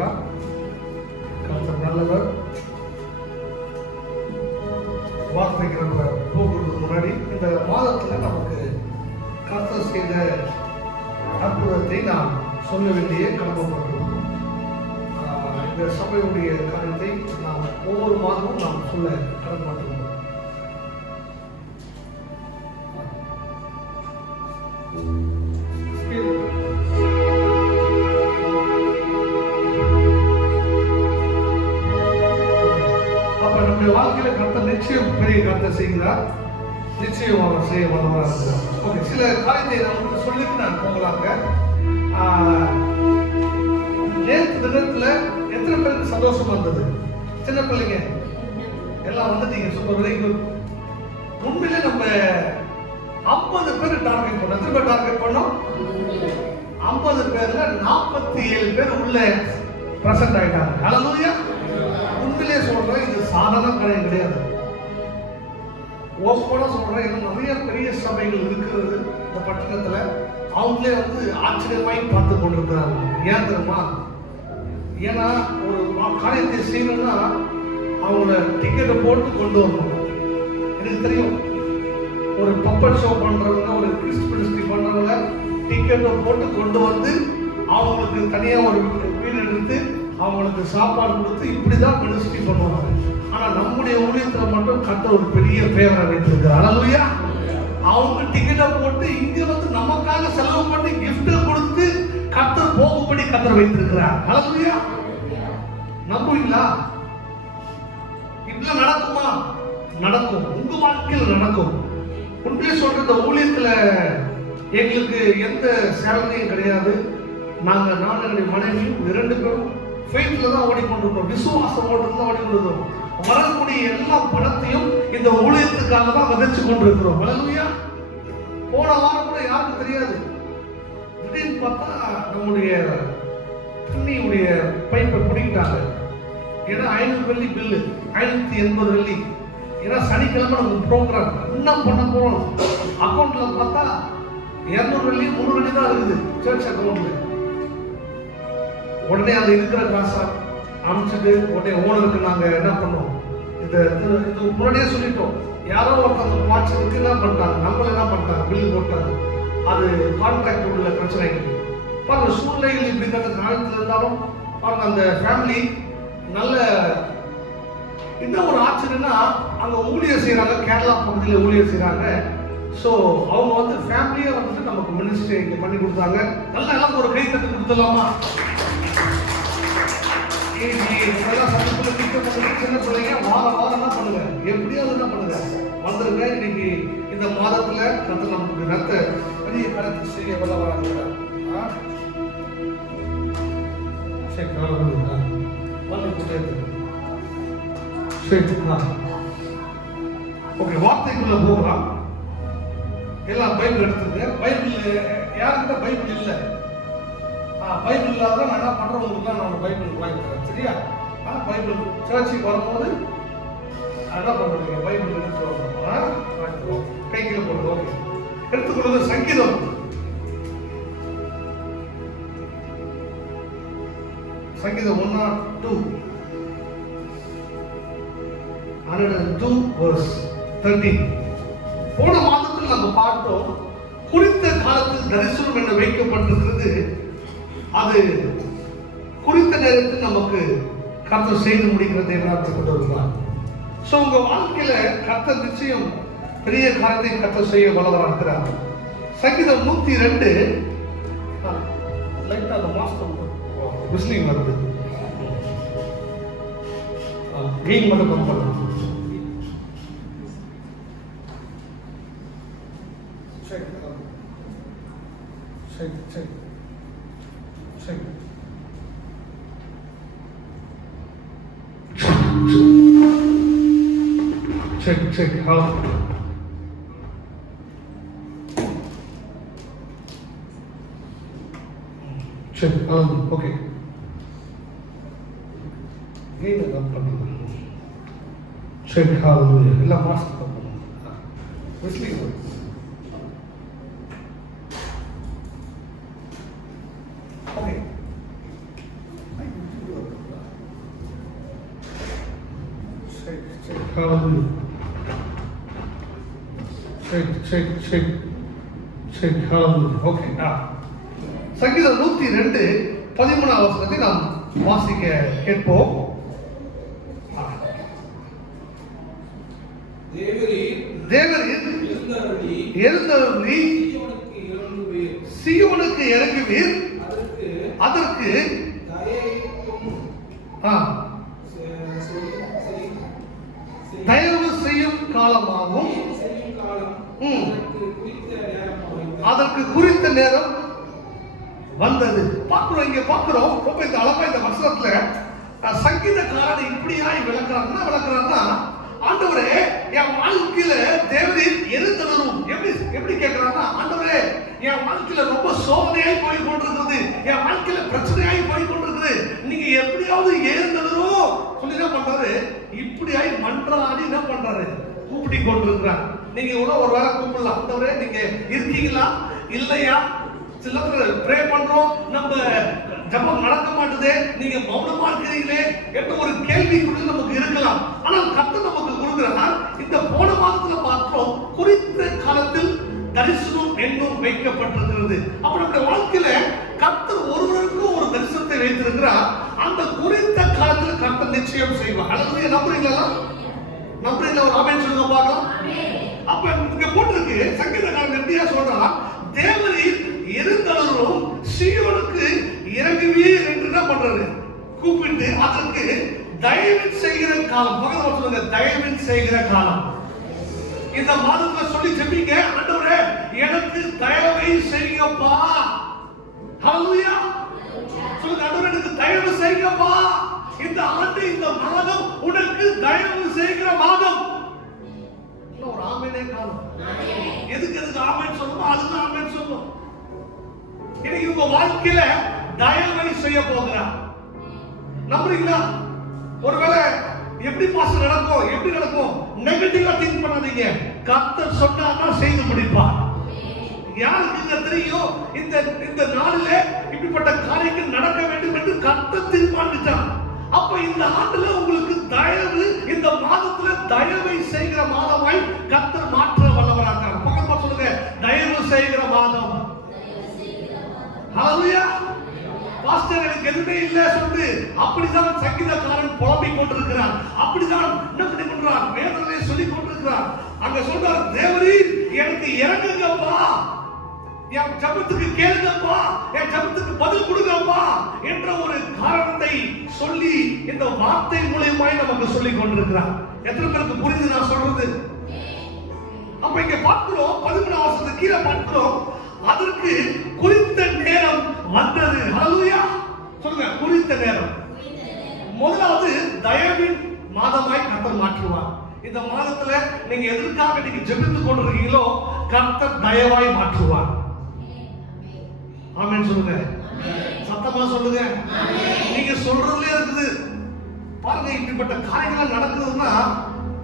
கர்த்தர் நல்லவர். வார்த்தைக்கு நம்ம போகிறதுக்கு முன்னாடி இந்த மாதத்துல நமக்கு கர்த்தர் செய்த அற்புதத்தை நாம் சொல்ல வேண்டிய கடமைப்பட்டிருக்கிறோம். இந்த சபையுடைய காரியத்தை நாம் ஒவ்வொரு மாதமும் நாம் சொல்ல கடமைப்பட்டிருக்கிறோம். வாழ்க்கையில கர்த்தர் நிச்சயம் பெரிய கர்த்தர் செய்கிறார். நிச்சயம் அவர் செய்ய வல்லவராக இருக்கிறார். ஓகே, சில காரியத்தை நான் சொல்லிட்டு நான் போகலாங்க. நேற்று தினத்துல எத்தனை பேருக்கு சந்தோஷம் வந்தது? சின்ன பிள்ளைங்க எல்லாம் வந்துட்டீங்க. Super, very good. உண்மையிலே நம்ம 50 பேர் டார்கெட் பண்ணோம். எத்தனை பேர் டார்கெட் பண்ணோம்? 50 பேர்ல 47 பேர் உள்ள பிரசன்ட் ஆயிட்டாங்க. ஹல்லேலூயா. உண்மையிலே சொல்றேன், இது சாதாரண காரியம் கிடையாது. ஓப்பனா சொல்றேன், இது நிறைய பெரிய சபைகள் இருக்கிறது இந்த பட்டணத்துல. அவங்களே ஆச்சரியமாய் பார்த்து கொண்டிருக்கிறாங்க. ஏன் தெரியுமா? ஏன்னா ஒரு காரியத்தை செய்யணும்னா அவங்கள டிக்கெட்டை போட்டு கொண்டு வரணும். எனக்கு தெரியும், ஒரு பப்பட் ஷோ பண்றவங்க, ஒரு கிறிஸ்டியனிஸ்டி பண்றவங்க டிக்கெட்டை போட்டு கொண்டு வந்து அவங்களுக்கு தனியா ஒரு வீடு எடுத்து அவங்களுக்கு சாப்பாடு கொடுத்து இப்படிதான் மினிஸ்ட்ரி பண்ணுவாங்க. ஆனா நம்முடைய ஊழியத்துல மட்டும் கர்த்தர் ஒரு பெரிய ஃபேவரை வைத்திருக்கிறார். ஹல்லேலூயா. அவங்க டிக்கெட்டை போட்டு இங்க நமக்காக செலவு பண்ணி கிஃப்ட் கொடுத்து கர்த்தர் போகும்படி கர்த்தர் வைத்திருக்கிறார். ஹல்லேலூயா. நம்புவீங்களா? இப்படி நடக்குமா? நடக்கும். உங்க வாழ்க்கையில் நடக்கும். உண்மையை சொல்ற, இந்த ஊழியத்துல எங்களுக்கு எந்த சேலரியும் கிடையாது. நானும் என்னுடைய மனைவியும் 2 பேரும் ஃபெய்த்ல தான் ஓடிக்கொண்டிருக்கோம். விசுவாசம் ஓடுறதுல ஓடிக்கொண்டிருக்கோம். வரக்கூடிய எல்லா பணத்தையும் இந்த ஊழியத்துக்காக தான் விதைச்சு கொண்டிருக்கிறோம். ஹல்லேலூயா. போன வாரம் கூட யாருக்கும் தெரியாது. திடீர்னு பார்த்தா நம்முடைய தண்ணியுடைய பைப்பை பிடிக்கிட்டாங்க. ஏன்னா 500 வெள்ளி பில்லு, 580 வெள்ளி. ஏன்னா சனிக்கிழமை நம்ம ப்ரோக்ராம் என்ன பண்ண போறோம். அக்கௌண்ட்ல பார்த்தா 200 வெள்ளி 3 வெள்ளி தான் இருக்குது சர்ச் அக்கௌண்ட்ல. உடனே அது இருக்கிற காசா அனுப்பிச்சுட்டு உடனே ஓனருக்கு நாங்க என்ன பண்ணோம், இது முன்னாடியே சொல்லிட்டோம். யாரோ ஒருத்தவங்க வாட்சதுக்கு என்ன பண்ணிட்டாங்க, நம்மள என்ன பண்ணிட்டாங்க, பில்லு போட்டாங்க. அது கான்ட்ராக்ட் உள்ள பிரச்சனைகள் பாருங்க. சூழ்நிலைகள் இப்படிங்கிற காலத்துல இருந்தாலும் பாருங்க, அந்த ஃபேமிலி நல்ல. இன்னும் ஒரு ஆச்சரியம்னா, அங்க ஊழியர் செய்யறாங்க, கேரளா பகுதியில் ஊழியர் செய்யறாங்க. ஸோ அவங்க ஃபேமிலியை நமக்கு மினிஸ்ட்ரி இங்கே பண்ணி கொடுத்தாங்க. நல்ல எல்லாம் ஒரு கை தட்டு கொடுத்துடலாமா? சின்ன பிள்ளைங்க வாரம் என்ன பண்ணுங்க, எப்படியாவது என்ன பண்ணுங்க, வந்துருங்க. இன்னைக்கு இந்த மாதத்துல கர்த்தர் நமக்கு நல்ல பெரிய காரியத்தை செய்ய வல்லவராக. ஓகே, வார்த்தைக்குள்ள போகலாம். எல்லாம் பைபிள் எடுத்துங்க. பைபிள் யாருக்கிட்ட பைபிள் இல்லை, பைபிள் இல்லாத நான் என்ன பண்றேன், உங்களுக்கு நான் பைபிள் வாங்கி தரேன். சரியா? பைபிள் சர்ச்சுக்கு வரும்போது என்ன பண்றீங்க, பைபிள் எடுத்து வரணும். கை கீழே போடுறது. ஓகே, எடுத்துக்கொள்வது சங்கீதம். சங்கீதம் 102 verse 13. போன மாதத்தில் நம்ம பார்த்தோம், குறித்த காலத்தில் தரிசனம் என்று வைக்கப்பட்டிருக்கிறது. அது குறித்த நேரத்தில் நமக்கு கர்த்தர் செய்து முடிக்கிற தேவனாக கொண்டிருக்கிறார். ஸோ உங்க வாழ்க்கையில கர்த்தர் நிச்சயம் பெரிய காரியத்தை கர்த்தர் செய்ய வல்லவராக இருக்கிறார். சங்கீதம் 102 லைட்டா அந்த மாஸ்டர் விஸ்லிங் வருது. கெயின் மட்டும் கம் பண்ணுங்க. Check. How? Check. Okay. Gain up பண்ணுங்க. Check. Hallelujah. எல்லாம் மாஸ்டர் பண்ணுங்க. Whistling. Okay. Hallelujah. Shake. Hallelujah. Okay. சங்கீதம் 102 13 வசனத்தை நாம் வாசிக்க கேட்போம். தேவரீர் எழுந்தருளி சீயோனுக்கு இறங்குவீர், அதற்கு தயவு செய்யும் காலமாகும், அதற்கு குறித்த நேரம் வந்தது. பார்க்கிறோம், இங்க பார்க்கிறோம் ரொம்ப இந்த அளவா இந்த வசனத்துல சங்கீதக்காரன் இப்படியாய் விளக்குறாங்கன்னா ஆண்டவரே என் வாழ்க்கையில தேவரீர் எழுந்தருளும். எப்படி கேட்கிறாங்கன்னா, ஆண்டவரே என் வாழ்க்கையில ரொம்ப சோதனையாய் போய் கொண்டிருக்கிறது, என் வாழ்க்கையில பிரச்சனையாய் போய் கொண்டிருக்கிறது, நீங்க எப்படியாவது எழுந்தருளும் சொல்லி என்ன பண்றாரு, இப்படியாய் மன்றாடி என்ன பண்றாரு, கூப்பிட்டு கொண்டிருக்கிறார். நீங்க கூட ஒரு வேளை கூப்பிடலாம், ஆண்டவரே நீங்க இருக்கீங்களா இல்லையா? சில பேர் ப்ரே பண்றோம், நம்ம ஜெபம் நடக்க மாட்டுதே, நீங்க மௌனமா இருக்கிறீங்களே என்ற ஒரு கேள்வி கூட நமக்கு இருக்கலாம். ஆனால் கர்த்தர் நமக்கு கொடுக்கிறார். இந்த போன மாதத்துல பார்த்தோம், குறித்த காலத்தில் தரிசனம் என்னும் வைக்கப்பட்டிருக்கிறது. அப்ப நம்முடைய வாழ்க்கையில கர்த்தர் ஒருவருக்கும் ஒரு தரிசனத்தை வைத்திருக்கிறார். அந்த குறித்த காலத்துல கர்த்தர் நிச்சயம் செய்வார். அல்லது நம்புறீங்களா? நம்புறீங்களா? ஒரு ஆமென் சொல்லுங்க பார்க்கலாம். அப்ப இங்க போட்டிருக்கு, சங்கீதக்காரன் எப்படியா சொல்றான், தேவரீர் எழுந்தருளும் சீயோனுக்கு இறங்குவீர் என்று என்ன பண்றாரு, கூப்பிட்டு அதற்கு தயவு செய்கிற காலம். பகவான் சொல்லுங்க, தயவு செய்கிற காலம். இந்த மாதத்துல சொல்லி ஜெபிங்க, ஆண்டவரே எனக்கு தயவை செய்யுங்கப்பா. ஹல்லேலூயா சொல்லுங்க, ஆண்டவரே எனக்கு தயவு செய்யுங்கப்பா. இந்த ஆண்டு இந்த மாதம் உனக்கு தயவு செய்கிற மாதம். ஒரு ஆமெனே காணும். எதுக்கு ஆமென் சொல்லணும், அதுக்கு ஆமென் சொல்லணும். இன்னைக்கு உங்க வாழ்க்கையில தயவை செய்ய போகிறார். நம்புறீங்களா? ஒருவேளை எப்படி பாஸ்டர் நடக்கும், எப்படி நடக்கும், நெகட்டிவா திங்க் பண்ணாதீங்க. கர்த்தர் சொன்னான்னா செய்து முடிப்பார். யாருக்கு தெரியும் இந்த நாளில இப்படிப்பட்ட காரியங்கள் நடக்க வேண்டும் என்று கர்த்தர் தீர்மானித்தார். அப்ப இந்த ஆண்டுல உங்களுக்கு தயவு, இந்த மாதத்துல தயவை செய்கிற மாதமாய் கர்த்தர் மாற்ற வல்லவராக. பக்கமா சொல்லுங்க, தயவு செய்கிற மாதம். ஹல்லேலூயா. பாஸ்டர் எனக்கு எதுவுமே இல்ல சொல்லு, அப்படிதான் சங்கீதக்காரன் புலம்பிக் கொண்டிருக்கிறார். அப்படிதான் என்ன பண்ணி கொண்டிருக்கிறார், வேதனை சொல்லிக் கொண்டிருக்கிறார். அங்க சொல்றார், தேவரீர் எனக்கு இறங்குங்கப்பா, என் ஜெபத்துக்கு கேளுங்கப்பா, என் ஜெபத்துக்கு பதில் கொடுங்கப்பா என்ற ஒரு காரணத்தை சொல்லி இந்த வார்த்தை மூலமாய் நமக்கு சொல்லிக் கொண்டிருக்கிறார். எத்தனை பேருக்கு புரியுது நான் சொல்றது? அப்ப இங்க பார்க்கிறோம், 13 வசனத்துக்கு கீழே பார்க்கிறோம், அதற்கு குறித்த நேரம் வந்தது. ஹல்லேலூயா சொல்லுங்க, குறித்த நேரம். முதலாவது தயவின் மாதமாய் கர்த்தர் மாற்றுவார். இந்த மாதத்துல நீங்க எதற்காக நீங்க ஜெபித்துக் கொண்டிருக்கீங்களோ கர்த்தர் தயவாய் மாற்றுவார். ஆமென் சொல்லுங்க, சத்தமா சொல்லுங்க. நீங்க சொல்றதுல இருக்குது பாருங்க. இப்படிப்பட்ட காரியங்கள் நடக்குதுன்னா,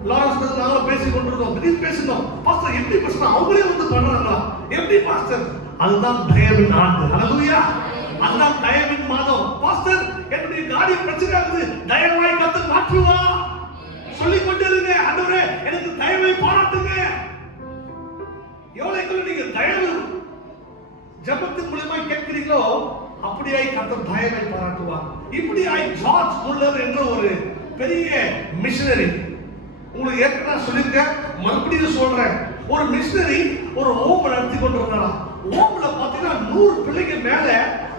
லாரன்ஸ் நாங்க பேசிக் கொண்டிருந்தோம், திடீர்னு பேசினோம், பாஸ்டர் எப்படி பேசுறோம், அவங்களே வந்து பண்றாங்களா, எப்படி பாஸ்டர்? அதுதான் தயவின் ஆண்டு. ஹல்லேலூயா. அதுதான் தயவின் மாதம். பாஸ்டர் என்னுடைய காரிய பிரச்சனை ஆகுது, தயவாய் கர்த்தர் மாற்றுவா சொல்லிக் கொண்டிருங்க. ஆண்டவரே எனக்கு தயவை பாராட்டுங்க. எவ்வளவு நீங்க தயவு ஜெபத்தின் மூலமாய் கேட்கிறீங்களோ அப்படியாய் கர்த்தர் தயவை பாராட்டுவார். இப்படியாய் ஜார்ஜ் முல்லர் என்ற ஒரு பெரிய மிஷனரி, உங்களுக்கு ஏற்கனவே சொல்லியிருக்கேன், மறுபடியும் சொல்றேன். ஒரு மிஷனரி ஒரு ஹோம் நடத்தி கொண்டிருந்தாரா. ஹோம்ல பாத்தீங்கன்னா 100 பிள்ளைகள் மேல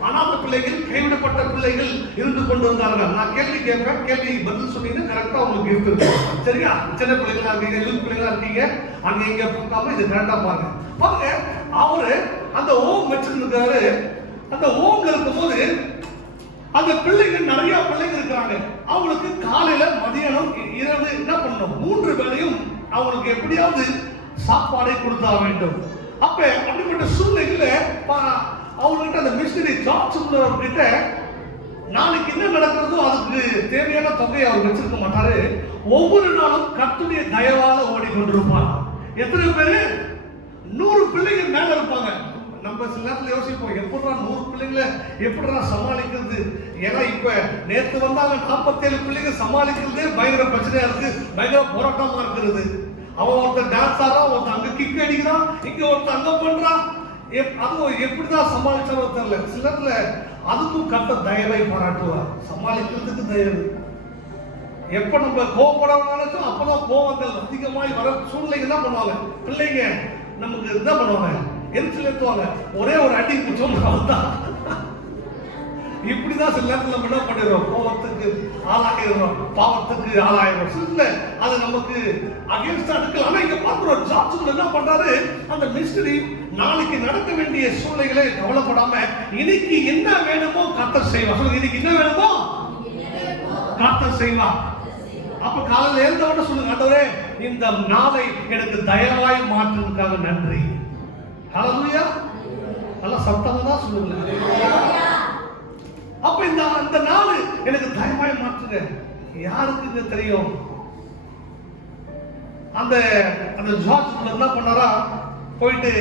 அனாதை பிள்ளைகள், கைவிடப்பட்ட பிள்ளைகள் இருந்து கொண்டிருந்தார்கள். நான் கேள்வி கேட்பேன், கேள்வி பதில் சொன்னீங்கன்னா கரெக்டா உங்களுக்கு இருக்குது. சரியா? சின்ன பிள்ளைகளா இருக்கீங்க, யூத் பிள்ளைகளா இருக்கீங்க, அங்க இங்க பார்க்காம இது கரெக்டா பாருங்க. பாருங்க, அவரு அந்த ஹோம் வச்சிருந்தாரு. அந்த ஹோம்ல இருக்கும்போது அந்த பிள்ளைகள், நிறைய பிள்ளைகள் இருக்கிறாங்க. அவங்களுக்கு காலையில, மதியானம், இரவு என்ன பண்ணணும், 3 வேளையும் அவங்களுக்கு எப்படியாவது சாப்பாடை கொடுத்தா வேண்டும். அப்ப அப்படிப்பட்ட சூழ்நிலையில அவர்கிட்ட அந்த மிஷனரி ஜார்ஜ் முல்லர் கிட்ட நாளைக்கு என்ன நடக்கிறதோ அதுக்கு தேவையான தொகையை அவர் வச்சிருக்க மாட்டாரு. ஒவ்வொரு நாளும் கர்த்தருடைய தயவால ஓடிக்கொண்டிருப்பார். எத்தனை பேரு? 100 பிள்ளைகள் மேல இருப்பாங்க. நம்ம சில நேரத்தில் யோசிப்போம், எப்படா 100 பிள்ளைங்களை எப்படா சமாளிக்கிறது? ஏன்னா இப்ப நேற்று வந்தாங்க 47 பிள்ளைங்க சமாளிக்கிறதே பயங்கர பிரச்சனையா இருக்கு, பயங்கர போராட்டமா இருக்கிறது. அவன் ஒருத்தர் டான்ஸ் ஆடுறான், ஒருத்தர் அங்க கிக் அடிக்கிறான், இங்க ஒருத்தர் அங்க பண்றான். அதுவும் எப்படிதான் சமாளிச்சாலும் தெரியல. சில நேரத்துல அதுக்கும் கர்த்தர் தயவை பாராட்டுவார். சமாளிக்கிறதுக்கு தயவு. எப்ப நம்ம கோபப்படணும் அப்பதான் கோபங்கள் அதிகமாய் வர சூழ்நிலைக்கு என்ன பண்ணுவாங்க பிள்ளைங்க, நமக்கு என்ன பண்ணுவாங்க, எரிச்சல் ஏற்றுவாங்க. ஒரே ஒரு அடி தான். இப்படிதான் சில நேரத்தில் நம்ம என்ன பண்ணிடுறோம், கோபத்துக்கு ஆளாகிறோம், பாவத்துக்கு ஆளாகிறோம். சில அது நமக்கு அகேன்ஸ்டா இருக்கு. ஆனா இங்க பார்க்கிறோம், ஜார்ஜ் என்ன பண்றாரு, அந்த மிஸ்டரி நாளைக்கு நடக்க வேண்டிய சூழ்நிலைகளை கவலைப்படாம இன்னைக்கு என்ன வேணுமோ கர்த்தர் செய்வா. சொல்லுங்க, இன்னைக்கு என்ன வேணுமோ கர்த்தர் செய்வா. அப்ப காலையில் எழுந்தவன சொல்லுங்க, ஆண்டவரே இந்த நாளை எனக்கு தயவாய் மாற்றுவதற்காக நன்றி. ஹல்லேலூயா. நல்ல சத்தமா தான் சொல்லுங்க. அப்ப இந்த நாள் எனக்கு தயவாய் மாற்றுங்க. யாருக்கு இது தெரியும்? அந்த அந்த ஜார்ஜ் என்ன பண்ணாரா, போயிட்டு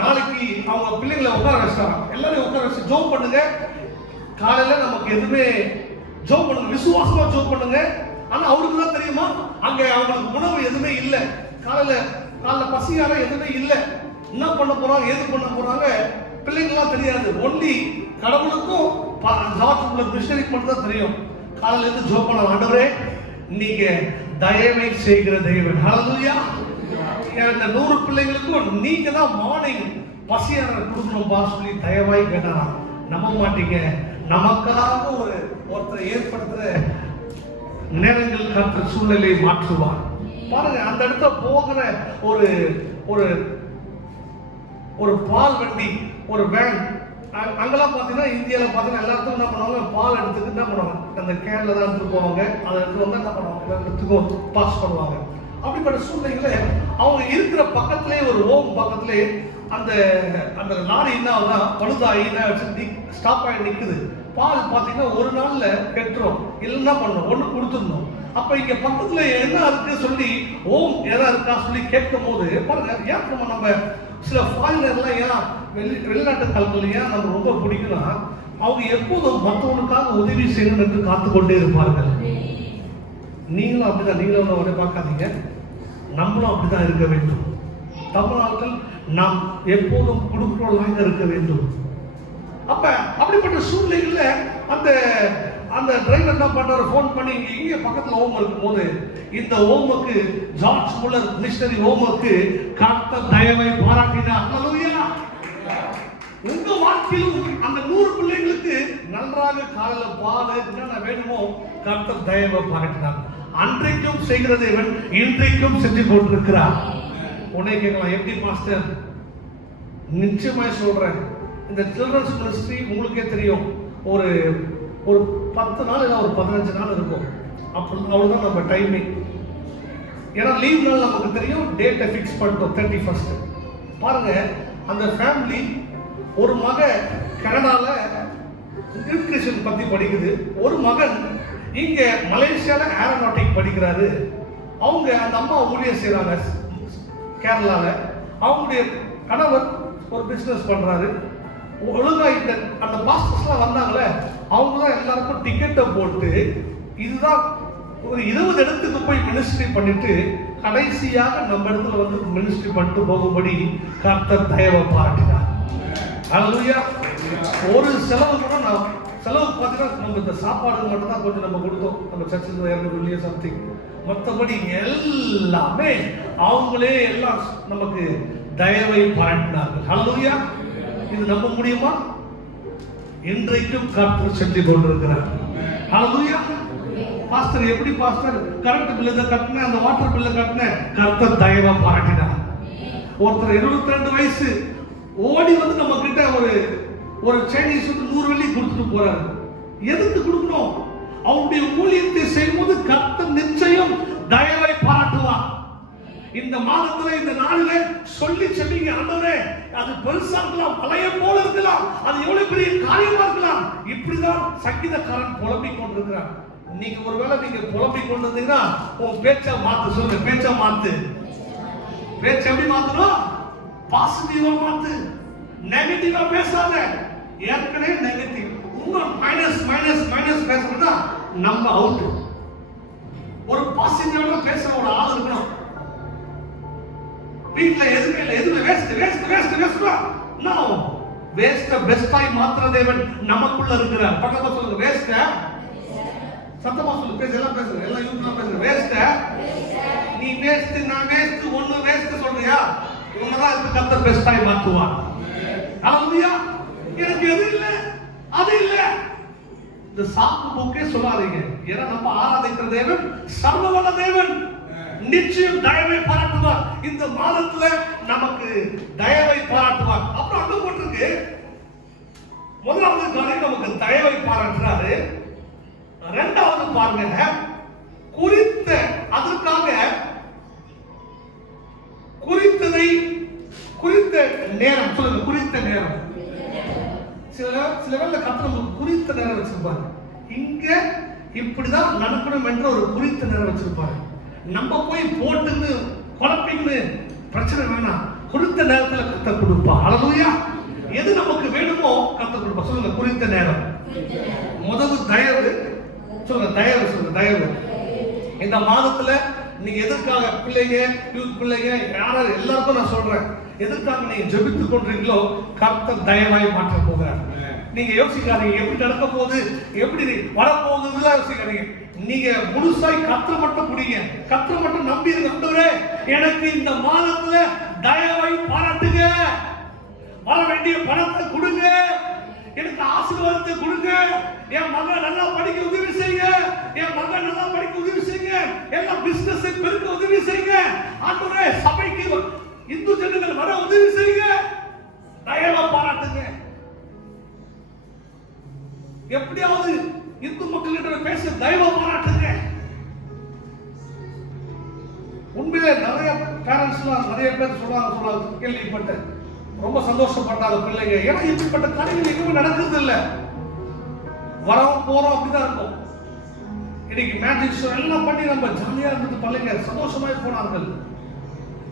நாளைக்கு அவங்க பிள்ளைங்களை உட்கார வச்சாங்க. எல்லாரும் உட்கார வச்சு ஜோம் பண்ணுங்க. காலையில நமக்கு எதுவுமே ஜோம் பண்ணுங்க, விசுவாசமா ஜோம் பண்ணுங்க. ஆனா அவருக்கு தான் தெரியுமா, அங்க அவங்களுக்கு உணவு எதுவுமே இல்லை. காலையில பசியால எதுவுமே இல்லை. என்ன பண்ண போறாங்க, ஏது பண்ண போறாங்க பிள்ளைங்களாம் தெரியாது. ஒன்லி கடவுளுக்கும் ஜார்ஜ் மிஷனரிக்கு மட்டும் தான் தெரியும். காலையில இருந்து ஜோம் பண்ண, ஆண்டவரே நீங்க தயவை செய்கிற தெய்வம். ஹல்லேலூயா. இந்த 100 பிள்ளைங்களுக்கும் நீங்க தான் மார்னிங் பசியார கொடுக்கணும் பா சொல்லி தயவாய் கேட்டாராம். நம்ப மாட்டீங்க, நமக்காக ஒருத்தர் ஏற்படுத்துற நேரங்கள் கர்த்தர் சூழ்நிலையை மாற்றுவார். பாருங்க, அந்த இடத்துல போகிற ஒரு ஒரு ஒரு பால் வண்டி, ஒரு வேன். அங்கெல்லாம் பார்த்தீங்கன்னா இந்தியாவில் பார்த்தீங்கன்னா எல்லாத்துக்கும் என்ன பண்ணுவாங்க, பால் எடுத்துட்டு என்ன பண்ணுவாங்க, அந்த கேன்ல தான் எடுத்துட்டு போவாங்க. அதை எடுத்து வந்து என்ன பண்ணுவாங்க, எல்லாத்துக்கும் பாஸ் பண்ணுவாங்க. அப்படிப்பட்ட சூழ்நிலைகளை அவங்க இருக்கிற பக்கத்திலே ஒரு ஓம் பக்கத்திலே அந்த அந்த லாரி என்ன ஆகுதுன்னா பழுதாகி என்ன ஸ்டாப் ஆகி நிற்குது. பால் பார்த்தீங்கன்னா ஒரு நாள்ல கெட்டுரும். இல்லைன்னா பண்ணணும், ஒன்று கொடுத்துடணும். அப்ப இங்க பக்கத்துல என்ன இருக்கு சொல்லி ஓம் எதா இருக்கா சொல்லி கேட்கும் போது பாருங்க, ஏன் நம்ம சில ஃபாரினர்லாம் ஏன் வெளிநாட்டு கல்வியில் ஏன் நம்ம ரொம்ப பிடிக்கும்னா, அவங்க எப்போதும் மற்றவனுக்காக உதவி செய்யணும் என்று காத்து கொண்டே இருப்பார்கள். நீங்களும் அப்படிதான், நீங்களும் அவரை பார்க்காதீங்க, நம்மளும் அப்படிதான் இருக்க வேண்டும். தமிழ்நாட்டில் நாம் எப்போதும் கொடுக்கிறவர்களாக இருக்க வேண்டும். அப்ப அப்படிப்பட்ட சூழ்நிலைகள்ல அந்த அந்த டிரைவர் என்ன பண்றாரு, போன் பண்ணி இங்க பக்கத்துல ஓம் இருக்கும் போது இந்த ஓமுக்கு ஜார்ஜ் முல்லர் மிஷனரி ஓமுக்கு கர்த்தர் தயவை பாராட்டினார். ஹல்லேலூயா. உங்க வாழ்க்கையிலும் அந்த 100 பிள்ளைகளுக்கு நன்றாக காலையில பால் என்னென்ன வேணுமோ கர்த்தர் தயவை பாராட்டினார். அன்றைக்கும் செய்கிற தேவன் இன்றைக்கும் செஞ்சு கொண்டிருக்கிறார். உன்னை கேட்கலாம், எப்படி பாஸ்டர்? நிச்சயமாய் சொல்றேன், இந்த சில்ட்ரன்ஸ் மினிஸ்ட்ரி உங்களுக்கே தெரியும், ஒரு ஒரு 10 நாள் இல்லை ஒரு 15 நாள் இருக்கும். அப்படி அவ்வளோதான் நம்ம டைமிங். ஏன்னா லீவ் நாள் நமக்கு தெரியும், டேட்டை ஃபிக்ஸ் பண்ணிட்டோம் 31. பாருங்க, அந்த ஃபேமிலி ஒரு மகன் கனடால நியூட்ரிஷன் பத்தி படிக்குது, ஒரு மகன் இங்க மலேசியால ஏரோநாட்டிக் படிக்கிறாரு. அவங்க அந்த அம்மா ஊழியர் செய்யறாங்க கேரளால. அவங்களுடைய கணவர் ஒரு பிசினஸ் பண்றாரு. ஒழுங்கா அந்த பாஸ்டர்ஸ்லாம் வந்தாங்களே, அவங்க தான் எல்லாருக்கும் டிக்கெட்டை போட்டு இதுதான் ஒரு 20 இடத்துக்கு போய் மினிஸ்ட்ரி பண்ணிட்டு கடைசியாக நம்ம இடத்துல வந்து மினிஸ்ட்ரி பண்ணிட்டு போகும்படி கர்த்தர் தயவை பாராட்டினார். ஹல்லேலூயா. ஒரு செலவு கூட நான் செலவு பார்த்தீங்கன்னா நம்ம இந்த சாப்பாடு மட்டும் தான் கொஞ்சம் நம்ம கொடுத்தோம், நம்ம சர்ச்சில் 200 மில்லியன் சம்திங். மற்றபடி எல்லாமே அவங்களே எல்லாம் நமக்கு தயவை பாராட்டினார்கள். ஹல்லேலூயா. இது நம்ப முடியுமா? இன்றைக்கும் கர்த்தர் செஞ்சு கொண்டிருக்கிறார். ஹல்லேலூயா. பாஸ்டர் எப்படி பாஸ்டர் கரண்ட் பில்ல கட்டின, அந்த வாட்டர் பில்ல கட்டின, கர்த்தர் தயவை பாராட்டினார். ஒருத்தர் 22 வயசு ஓடி வந்து நம்ம கிட்ட ஒரு சைனீஸ் 100 வெள்ளி கொடுத்துட்டு போறாரு. எதுக்கு கொடுக்கணும்? அவருடைய ஊழியத்தை செய்யும்போது கர்த்தர் நிச்சயம் தயவை பாராட்டுவார். இந்த மாதத்துல இந்த நாளில சொல்லி செல்லிங்க, ஆண்டவரே அது பெருசா இருக்கலாம், மலையை போல இருக்கலாம், அது எவ்வளவு பெரிய காரியமா இருக்கலாம். இப்படிதான் சங்கீதக்காரன் புலம்பிக் கொண்டிருக்கிறார். நீங்க ஒருவேளை நீங்க புலம்பிக் கொண்டு இருந்தீங்கன்னா உன் பேச்சா மாத்து. சொல்லுங்க, பேச்சா மாத்து. பேச்ச எப்படி மாத்தணும்? பாசிட்டிவா மாத்து. நெகட்டிவா பேசாத. ஏற்கனவே நெகட்டிவ் இன்னும் மைனஸ் மைனஸ் மைனஸ் பேசுறதுனா நம்ம அவுட். ஒரு பாசிட்டிவா பேசுற ஒரு ஆள் இருக்கணும். வீட்ல எதுவுமே இல்லை, எதுவுமே waste waste waste waste. No, waste பெஸ்டாய் மாத்திர தேவன் நமக்குள்ள இருக்கிறார். பக்கத்துல சொல்லுங்க, வேஸ்ட். சத்தமா சொல்லு, பேச எல்லாம் பேசுங்க, எல்லாம் யூத்லாம் பேசுங்க. வேஸ்ட், நீ வேஸ்ட், நான் வேஸ்ட், ஒண்ணு வேஸ்ட் சொல்றியா? உன்னதான் இதுக்கு கர்த்தர் பெஸ்டாய் மாத்துவார். ஹalleluya. எனக்கு எது இல்ல அது இல்ல இந்த சாக்கு போக்கே சொல்லாதீங்க. ஏன்னா நம்ம ஆராதிக்கிற தேவன் சர்வவல்ல தேவன். நிச்சயம் தயவை பாராட்டுவார். இந்த மாதத்துல நமக்கு தயவை பாராட்டுவார். அப்புறம் அங்க போட்டிருக்கு, முதலாவது காரியம் நமக்கு தயவை பாராட்டுறாரு. இரண்டாவது பாருங்க, குறித்த அதற்காக குறித்ததை குறித்த நேரம். சொல்லுங்க, குறித்த நேரம். சில வேளை கர்த்தர் குறித்த நேரம் வச்சிருப்பாரு. இங்க இப்படிதான் நடக்கணும் என்ற ஒரு குறித்த நேரம் வச்சிருப்பாரு. நம்ம போய் போட்டுன்னு குழப்பின்னு பிரச்சனை வேணாம். குறித்த நேரத்துல கர்த்தர் கொடுப்பா. ஹalleluya. எது நமக்கு வேணுமோ கர்த்தர் கொடுப்பா. சொல்லுங்க, குறித்த நேரம். முதல் தயவு. சொல்லுங்க, தயவு. சொல்லுங்க, தயவு. இந்த மாதத்துல நீங்க எதற்காக பிள்ளைங்க, யூத் பிள்ளைங்க, யாராவது எல்லாருக்கும் நான் சொல்றேன், எதற்காக நீங்க ஜெபித்துக் கொண்டிருக்கீங்களோ கர்த்தர் தயவாய் மாற்ற போகிறார். நீங்க யோசிக்காதீங்க எப்படி நடக்க போகுது, எப்படி வரப்போகுதுன்னு யோசிக்காதீங்க. நீங்க முழுசாய் கர்த்தரை மட்டும் புடிங்க, கர்த்தரை மட்டும் நம்பி இருந்தவரே, எனக்கு இந்த மாதத்துல தயவை பாராட்டுங்க, வர வேண்டிய பணத்தை கொடுங்க, எனக்கு ஆசீர்வாதத்தை கொடுங்க, என் மகன் நல்லா படிக்க உதவி செய்யுங்க, என் மகன் நல்லா படிக்க உதவி செய்யுங்க, எல்லாம் பிசினஸ் பெருக்க உதவி செய்யுங்க, ஆண்டவரே சபைக்கு இந்து ஜனங்கள் வர உதவி செய்யுங்க, தயவை பாராட்டுங்க. எப்படியாவது இந்து மக்களிடம் பேச தயவை பாராட்டுங்க. உண்மையிலே நிறைய பேரண்ட்ஸ்லாம் நிறைய பேர் சொல்றாங்க, கேள்விப்பட்டேன், ரொம்ப சந்தோஷப்பட்டாங்க பிள்ளைங்க. ஏன்னா இப்படிப்பட்ட காரியங்கள் எதுவுமே நடக்கிறது இல்லை. வரோம் போறோம் அப்படிதான் இருக்கும். இன்னைக்கு மேஜிக் ஷோ எல்லாம் பண்ணி நம்ம ஜாலியா இருந்தது, பிள்ளைங்க சந்தோஷமாய் போனார்கள்.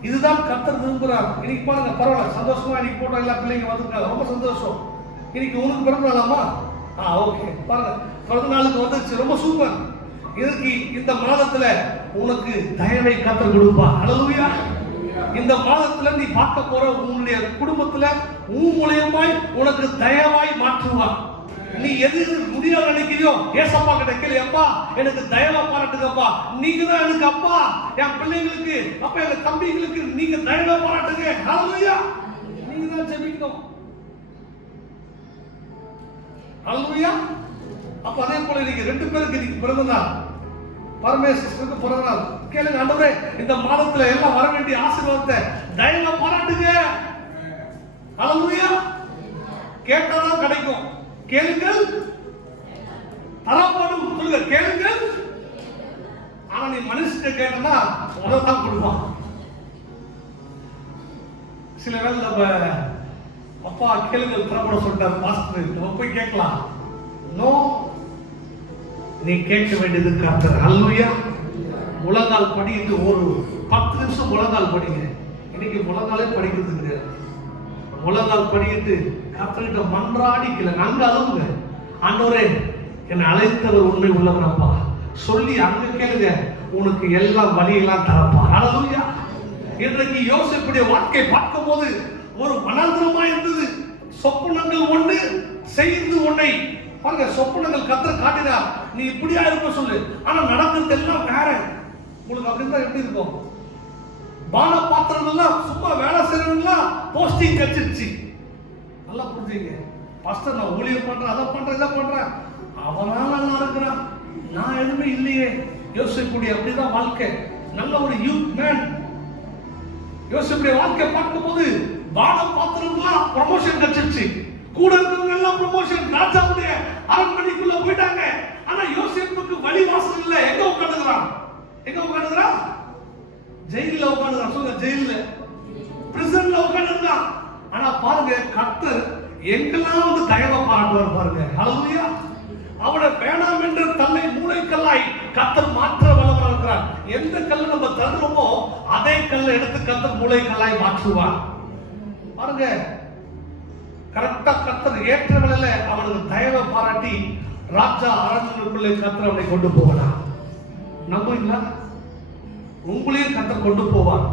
இதுதான் கர்த்தர் விரும்புகிறார். இன்னைக்கு பாருங்க, பரவாயில்ல, சந்தோஷமா இன்னைக்கு போட்டோம், எல்லா பிள்ளைங்க வந்திருக்காங்க, ரொம்ப சந்தோஷம். இன்னைக்கு உனக்கு பிறந்த நாளாமா? ஓகே, பாருங்க, பிறந்த நாளுக்கு வந்துருச்சு, ரொம்ப சூப்பர். இதுக்கு இந்த மாதத்துல உனக்கு தயவை கர்த்தர் கொடுப்பா. ஹalleluya. இந்த மாதத்துல நீ பார்க்க போற உன்னுடைய குடும்பத்துல உன் மூலமாய் உனக்கு தயவாய் மாற்றுவார். நீ எது முடியாது நினைக்கிறியோ ஏசப்பா கிட்ட கேளு, அப்பா எனக்கு தயவா பாராட்டுங்கப்பா, நீங்க தான் எனக்கு அப்பா, என் பிள்ளைங்களுக்கு அப்பா, எங்க தம்பிங்களுக்கு நீங்க தயவா பாராட்டுங்க. ஹalleluya. நீங்க தான் ஜெபிக்கணும். ஹalleluya. அப்ப அதே போல நீங்க ரெண்டு பேருக்கு நீங்க பிறந்த நாள், பரமேஸ்வரனுக்கு பிறந்த நாள், கேளுங்க, ஆண்டவரே இந்த மாதத்துல எல்லாம் வர வேண்டிய ஆசீர்வாதத்தை தயவா பாராட்டுங்க. ஹalleluya. கேட்டாதான் கிடைக்கும். கேளுங்கள் தரப்படும். சொல்லுங்க, கேளுங்கள். ஆனா நீ மனுஷன் கேட்டனா உடனே கொடுப்பான். சில வேளை நம்ம அப்பா கேளுங்கள் தரப்பட சொல்லிட்டார் பாஸ்டர், நம்ம போய் கேட்கலாம். நோ, நீ கேட்க வேண்டியது கர்த்தர். ஹalleluya. முழங்கால் படிட்டு ஒரு 10 நிமிஷம் முழங்கால் படிங்க. இன்னைக்கு முழங்காலே படிக்கிறது கிடையாது. முழங்கால் படிட்டு கர்த்தர்கிட்ட மன்றாடி கேளுங்க, அங்க அழுவுங்க. ஆண்டவரே என்னை அழைத்தவர் உண்மை உள்ளவர் அப்பா சொல்லி அங்க கேளுங்க, உனக்கு எல்லாம் வழியெல்லாம் தரப்பா. ஹalleluya. இன்றைக்கு யோசேப்புடைய வாழ்க்கை பார்க்கும் போது ஒரு மனோதரமா இருந்தது. சொப்பனங்கள் ஒன்று செய்து ஒன்றை பாருங்க, சொப்பனங்கள் கர்த்தர் காட்டினார், நீ இப்படியா இருப்ப சொல்லு, ஆனா நடக்கிறது எல்லாம் வேற. உங்களுக்கு அப்படின்னா எப்படி இருக்கும்? பான பாத்திரம் எல்லாம் சும்மா வேலை செய்யறவங்களா போஸ்டிங் கிடைச்சிருச்சு. நல்லா புரிஞ்சுங்க, பாஸ்டர் நான் ஊழியர் பண்றேன், அதை பண்றேன், இதை பண்றேன், அவனால நல்லா இருக்கிறான், நான் எதுவுமே இல்லையே. யோசிக்கக்கூடிய அப்படிதான் வாழ்க்கை. நல்ல ஒரு யூத் மேன் யோசிக்கக்கூடிய வாழ்க்கை பார்க்கும் போது பான பாத்திரம்லாம் ப்ரமோஷன் கிடைச்சிருச்சு, கூட இருக்கிறவங்க எல்லாம் ப்ரமோஷன், ராஜாவுடைய அரண்மனைக்குள்ள போயிட்டாங்க. ஆனா யோசேப்புக்கு வழி வாசல் இல்ல. எங்க உட்கார்ந்துறான்? எங்க உட்கார்ந்துறான்? ஜெயில்ல உட்கார்ந்துறான். சொல்லுங்க, ஜெயில்ல, பிரிசன்ல உட்கார்ந்துறான். ஆனா பாருங்க, கர்த்தர் எங்கெல்லாம் வந்து தயவா பாராட்டுவார் பாருங்க. ஹalleluya. அவனை வேணாம் என்று தன்னை மூளைக்கல்லாய் கர்த்தர் மாற்ற வல்லவராக இருக்கிறார். எந்த கல்லை நம்ம தள்ளுறோமோ அதே கல்லை எடுத்து கர்த்தர் மூளைக்கல்லாய் மாற்றுவார். பாருங்க, கரெக்டா கர்த்தர் ஏற்ற வேளையில அவனுக்கு தயவை பாராட்டி ராஜா அரண்மனைக்குள்ளே கர்த்தர் அவனை கொண்டு போகலாம். நம்புவீங்களா? உங்களையும் கர்த்தர் கொண்டு போவார்.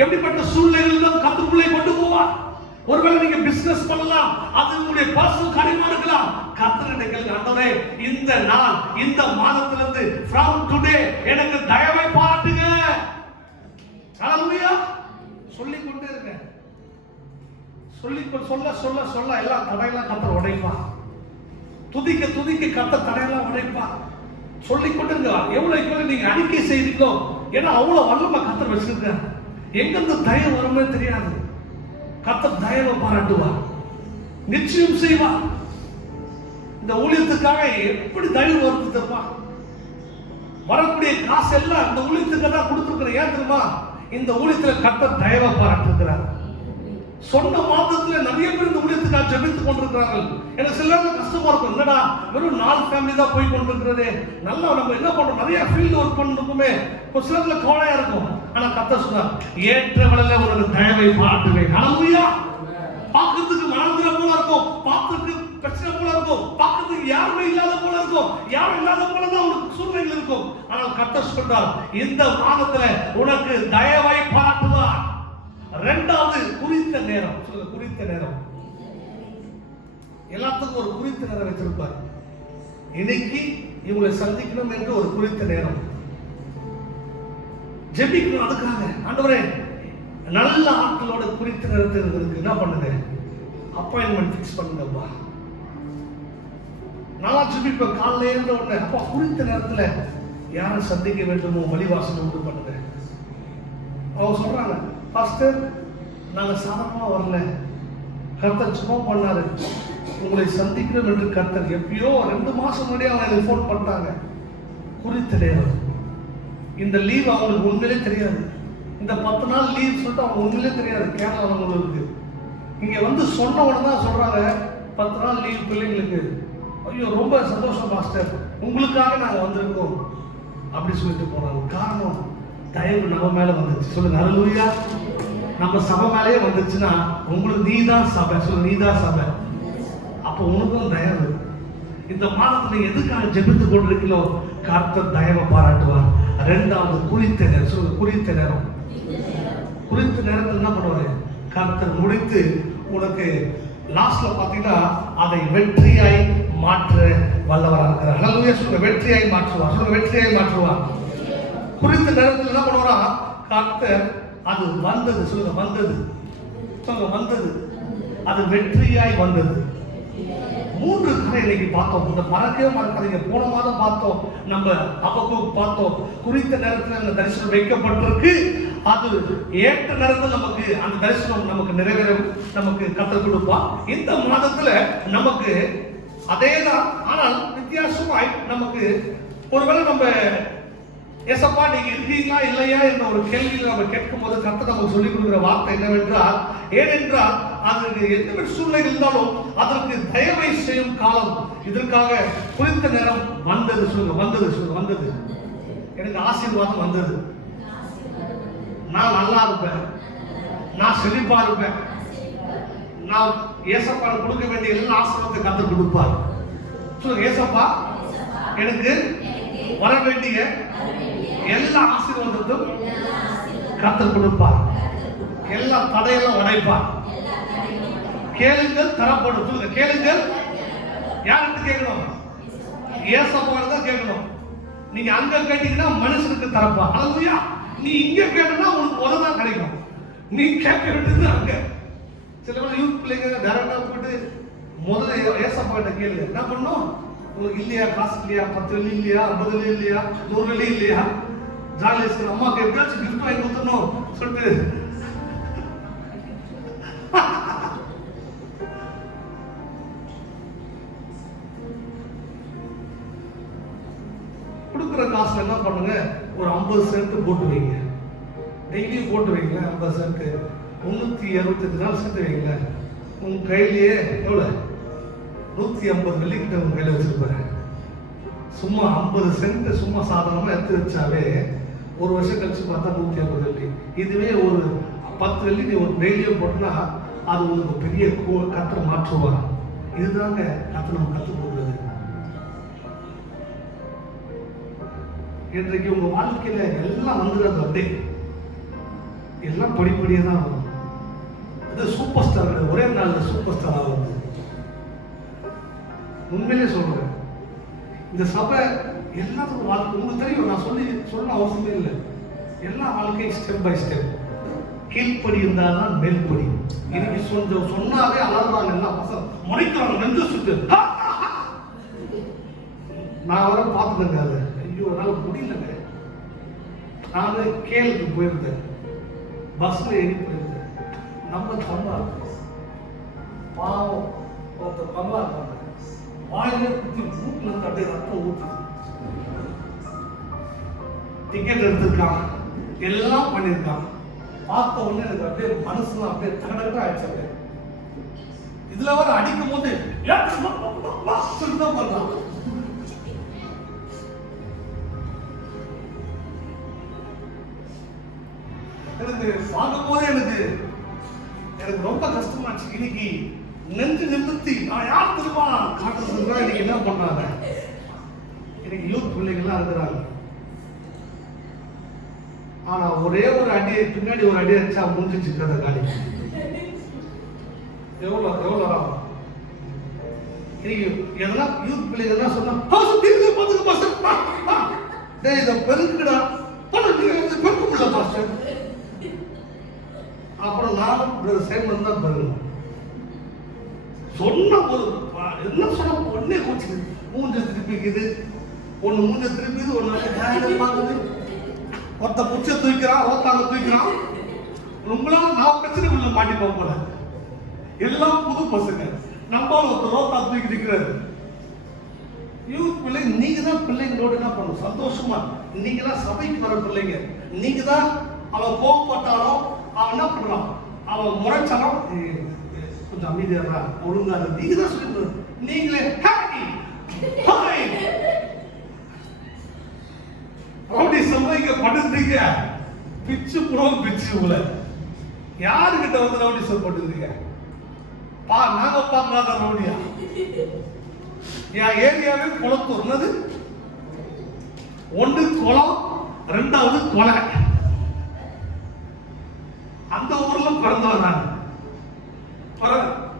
எப்படிப்பட்ட சூழ்நிலையிலும் கர்த்தருக்குள்ளே கொண்டு போவார். ஒருவேளை நீங்க பிசினஸ் பண்ணலாம், அது உங்களுடைய பர்சனல் காரியமா இருக்கலாம். கர்த்தரை கேளுங்க, ஆண்டவரே இந்த நாள் இந்த மாதத்திலிருந்து from today எனக்கு தயவை பாராட்டுங்க. ஹalleluya. சொல்லி கொண்டே இருங்க. சொல்ல சொல்ல எல்லாம் தடையெல்லாம் கர்த்தர் உடைப்பார். துதிக்க துதிக்க கர்த்தர் தடையெல்லாம் உடைப்பார். சொல்லிக் கொண்டு இருங்க. எவ்வளவு நீங்க அறிக்கை செய்றீங்களோ, ஏன்னா அவ்வளவு வல்லமை கர்த்தர் வச்சிருக்கார். எங்கிருந்து தயவு வருமே தெரியாது. கர்த்தர் தயவை பாராட்டுவார், நிச்சயம் செய்வார். இந்த ஊழியத்துக்காக எப்படி தயவு வருது தெரியுமா? வரக்கூடிய காசு எல்லாம் இந்த ஊழியத்துக்கு தான் கொடுத்துருக்கிறேன். ஏன் தெரியுமா? இந்த ஊழியத்தில் கர்த்தர் தயவை பாராட்டுகிறார். சொன்ன மாதத்துல நிறைய பேர் இந்த ஊழியத்துக்காக ஜெபித்துக் கொண்டிருக்கிறார்கள். எனக்கு சில நேரம் கஷ்டமா இருக்கும், என்னடா வெறும் 4 ஃபேமிலி தான் போய் கொண்டிருக்கிறதே, நல்லா நம்ம என்ன பண்றோம், நிறைய ஃபீல்டு ஒர்க் பண்ணிருக்குமே, ஒரு சிலர்ல கவலையா இருக்கும். ஆனா கர்த்தர் சொன்னார், ஏற்ற வேளையில உனக்கு தயவை பாராட்டுவேன். ஹalleluya. பார்க்கிறதுக்கு மனந்திர போல இருக்கும், பார்க்கிறதுக்கு பிரச்சனை போல இருக்கும், பார்க்கிறதுக்கு யாருமே இல்லாத போல இருக்கும், யாரும் இல்லாத போல தான் உனக்கு சூழ்நிலை இருக்கும். ஆனால் கர்த்தர் சொல்றார், இந்த மாதத்துல உனக்கு தயவை பாராட்டுவார். இரண்டாவது குறித்த நேரம். சொல்லுங்க, குறித்த நேரம். எல்லாத்துக்கும் ஒரு குறித்த நேரம் வச்சிருப்பார். இன்னைக்கு இவங்களை சந்திக்கணும் என்று ஒரு குறித்த நேரம், ஜெபிக்கணும். அதுக்காக ஆண்டவரே நல்ல ஆட்களோட குறித்த நேரத்தில் என்ன பண்ணுங்க, அப்பாயின்மெண்ட் ஃபிக்ஸ் பண்ணுங்கப்பா. நல்லா ஜெபிப்பேன் காலையில இருந்த உடனே, அப்பா குறித்த நேரத்துல யாரை சந்திக்க வேண்டுமோ வழிவாசல் உண்டு பண்ணுங்க. அவங்க சொல்றாங்க, பாஸ்டர் நாங்க சாதாரணமா வரல, கர்த்தர் சும்மா பண்ணாரு, உங்களை சந்திக்கணும் என்று கர்த்தர் எப்பயோ 2 மாசம் முன்னாடி அவங்க எனக்கு ஃபோன் பண்ணாங்க. குறித்த நேரம். இந்த லீவ் அவங்களுக்கு உண்மையிலே தெரியாது. இந்த 10 நாள் லீவ் சொல்லிட்டு அவங்க உண்மையிலே தெரியாது. கேரளா அவங்களுக்கு இங்க வந்து சொன்ன உடனே தான் சொல்றாங்க, 10 நாள் லீவ் பிள்ளைங்களுக்கு. ஐயோ ரொம்ப சந்தோஷம் பாஸ்டர், உங்களுக்காக நாங்க வந்திருக்கோம் அப்படி சொல்லிட்டு போறாங்க. காரணம் தயவு நம்ம மேல வந்துச்சு. சொல்லுங்க ஹalleluya. நம்ம சபை மேலேயே வந்துச்சுன்னா உங்களுக்கு நீதான் சபை. சொல்லுங்க நீதான் சபை. அப்போ உனக்கும் தயவு. இந்த மாதத்துல எதுக்காக ஜெபித்து கொண்டிருக்கீங்களோ கர்த்தர் தயவை பாராட்டுவார். இரண்டாவது குறித்த நேரம். சொல்லுங்க குறித்த நேரம். குறித்த நேரத்தில் என்ன பண்ணுவாரு, கர்த்தர் முடித்து உனக்கு லாஸ்ட்ல பாத்தீங்கன்னா அதை வெற்றியாய் மாற்ற வல்லவராக இருக்கிறார். ஹalleluya. சொல்லுங்க வெற்றியாய் மாற்றுவார். சொல்லுங்க வெற்றியாய் மாற்றுவார். குறித்த நேரத்தில் என்ன பண்ணுவாரா கர்த்தர், அது வந்தது. சொல்லுங்க வந்தது. சொல்லுங்க வந்தது. அது வெற்றியாய் வந்தது. 3 கதை இன்னைக்கு பார்த்தோம். இந்த மறக்கவே மறக்காதீங்க. போன மாதம் பார்த்தோம், நம்ம அபக்கூக்கு பார்த்தோம். குறித்த நேரத்தில் அந்த தரிசனம் வைக்கப்பட்டிருக்கு. அது ஏற்ற நேரத்தில் நமக்கு அந்த தரிசனம் நமக்கு நிறைவேற நமக்கு கர்த்தர் கொடுப்பா. இந்த மாதத்துல நமக்கு அதேதான், ஆனால் வித்தியாசமாய் நமக்கு ஒருவேளை நம்ம ஏசப்பா நீங்க இருக்கீங்களா இல்லையா என்ற ஒரு கேள்வியில் நம்ம கேட்கும் போது கர்த்தர் நமக்கு சொல்லிக் கொடுக்கிற வார்த்தை என்னவென்றால், ஏனென்றால் அதற்கு எந்த சூழ்நிலை இருந்தாலும் அதற்கு தயவை செய்யும் காலம் இதற்காக குறித்த நேரம் வந்தது. சொல்லுங்க வந்தது. சொல்லுங்க வந்தது. எனக்கு ஆசீர்வாதம் வந்தது. நான் நல்லா இருப்பேன், நான் செழிப்பா இருப்பேன், நான் ஏசப்பா கொடுக்க வேண்டிய எல்லா ஆசீர்வாதத்தை கர்த்தர் கொடுப்பார். சொல்லுங்க ஏசப்பா எனக்கு வர வேண்டிய எல்லா ஆசீர்வாதத்தையும் கர்த்தர் கொடுப்பார். எல்லா தடையெல்லாம் உடைப்பார். கேளுங்கள் தரப்படும். சொல்லுங்க கேளுங்கள். யாருக்கு கேட்கணும்? ஏசப்பா தான் கேட்கணும். நீங்க அங்க கேட்டீங்கன்னா மனுஷனுக்கு தரப்பா. ஹalleluya. நீ இங்க கேட்டனா உங்களுக்கு உததான் கிடைக்கும். நீ கேட்க வேண்டியது அங்க. சில பேர் யூத் பிள்ளைங்க டைரக்டா போட்டு முதல்ல ஏசப்பா கிட்ட கேளுங்க. என்ன பண்ணும்? உங்களுக்கு இல்லையா காசு இல்லையா, 10 வெள்ளி இல்லையா, 50 வெள்ளி இல்லையா, 100 வெள்ளி இல்லையா, ஜாலியா அம்மாக்கு எப்படியாச்சும் கிஃப்ட் வாங்கி கொடுத்துடணும் சொல்லிட்டு கொடுக்குற காசுல என்ன பண்ணுங்க, ஒரு 50 சென்ட் போட்டு வைங்க. டெய்லியும் போட்டு வைங்க. 50 சென்ட் 368 நாள் சேர்த்து வைங்க. உங்க கையிலேயே எவ்வளவு 150 வெள்ளி கிட்ட உங்க கையில வச்சிருப்பாரு. சும்மா 50 சென்ட் சும்மா சாதாரணமா எடுத்து வச்சாவே ஒரு வருஷம் கழிச்சு பார்த்தா 150 வெள்ளி. இதுவே ஒரு 10 வெள்ளி நீ ஒரு டெய்லியும் போட்டுனா அது உங்களுக்கு பெரிய கர்த்தர் மாற்றுவார். இதுதாங்க கர்த்தர் நம்ம கற்றுக் கொடுக்குறது. இன்றைக்கு உங்க வாழ்க்கையில எல்லாம் வந்துடுறது, அப்படியே எல்லாம் படிப்படியே தான் வரும். அது சூப்பர் ஸ்டார் ஒரே நாள்ல சூப்பர் ஸ்டார் ஆகுது. உண்மையிலே சொல்றேன், இந்த சபை எல்லாத்துக்கும் வாழ்க்கை உங்களுக்கு தெரியும். நான் சொல்ல அவசியமே இல்லை. எல்லா வாழ்க்கையும் ஸ்டெப் பை ஸ்டெப். கீழ்ப்படி இருந்தால்தான் மேல்படி. இன்னைக்கு சொன்னாவே அலர்றாங்க எல்லாம் பசங்க, முறைக்கிறாங்க, நெஞ்சு சுட்டு. நான் வர பார்த்துட்டேங்க. அது ஐயோ என்னால் முடியலங்க. நான் கேளுக்கு போயிருந்தேன், பஸ்ல ஏறி போயிருந்தேன். நம்ம தமிழா பாவம் ஒருத்தர் தமிழா இருக்காங்க, வாயிலே குத்தி மூட்டில் இருந்து அப்படியே ரத்தம் ஊற்றுது. டிக்கெட் எடுத்திருக்கான், எல்லாம் பண்ணியிருக்கான். பார்த்த உடனே எனக்கு அப்படியே மனசுலாம் அப்படியே தகடகா ஆயிடுச்சு. இதுல வர அடிக்கும் போது தான் பண்ணலாம். எனக்கு பார்க்கும் போதே எனக்கு ரொம்ப கஷ்டமாச்சு. இன்னைக்கு நெஞ்சு நிமிர்த்தி நான் யார் திரும்ப காட்டுறதுக்கு இன்னைக்கு என்ன பண்ணாங்க. இன்னைக்கு யூத் பிள்ளைங்கள்லாம் இருக்கிறாங்க. ஆனா ஒரே ஒரு அடியை பின்னாடி ஒரு அடி அடிச்சா முடிஞ்சிச்சு கதை காலி. எவ்வளவு ஆகும். எதனா யூத் பிள்ளைகள்லாம் சொன்னா இதை பெருக்குடா பெருக்க முடியல பாஸ்டர். அப்புறம் நானும் சேர்ந்து தான் பெருகணும். சொன்ன ஒரு என்ன சொன்ன ஒன்னே கோச்சு மூஞ்ச திருப்பிக்குது, ஒன்னு மூஞ்ச திருப்பிது, ஒன்னு பார்க்குது. ஒருத்த முச்சை தூக்கிறான், ரோத்தாங்க தூக்கிறான். உங்களால நான் பிரச்சனைக்குள்ள மாட்டிப்போம் போல. எல்லாம் புது பசங்க. நம்ம ஒருத்தர் ரோத்தா தூக்கி இருக்கிறாரு. யூத் பிள்ளைங்க நீங்க தான் பிள்ளைங்களோட என்ன பண்ணணும், சந்தோஷமா. நீங்க தான் சபைக்கு வர பிள்ளைங்க. நீங்க தான் அவன் கோவப்பட்டாலும் அவன் என்ன பண்றான், அவன் முறைச்சாலும் கொஞ்சம் அமைதியா ஒழுங்கா. நீங்க தான் சொல்லி நீங்களே ரவுடி சம்பைக்க படுத்துறீங்க. பிச்சு புறம் பிச்சு உள்ள யாருக்கிட்ட வந்து ரவுடி படுத்துறீங்க? நாங்க பார்க்காத ரவுடியா? என் ஏரியாவே குளத்தூர்னது. ஒன்று குளம், ரெண்டாவது கொலை. அந்த ஊர்ல பிறந்தவன் நான்.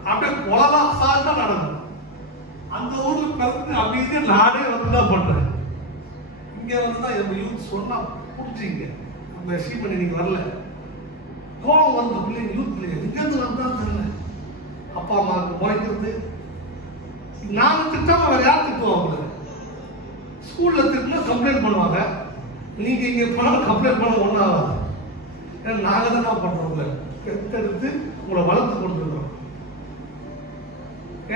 அப்படியே கொலைதான் சார்ந்தா நடக்கும். அந்த ஊர்ல பிறந்து அப்படியே நானே வந்துதான் பண்றேன். இங்க வந்துதான் எங்க யூத் சொன்னா புரிஞ்சுங்க. நம்ம சீ பண்ணி நீங்க வரல, கோவம் வந்த பிள்ளைங்க யூத் பிள்ளைங்க இங்க இருந்து வந்தா தெரியல. அப்பா அம்மாவுக்கு முறைக்கிறது. நாங்க திட்டாம வேற யார் திட்டுவாங்க? ஸ்கூல்ல திட்டினா கம்ப்ளைண்ட் பண்ணுவாங்க. நீங்க இங்க போனாலும் கம்ப்ளைண்ட் பண்ண ஒன்றாகாது. ஏன்னா நாங்க தான் பண்றோம், பெற்றெடுத்து உங்களை வளர்த்து கொடுத்துருக்கோம்.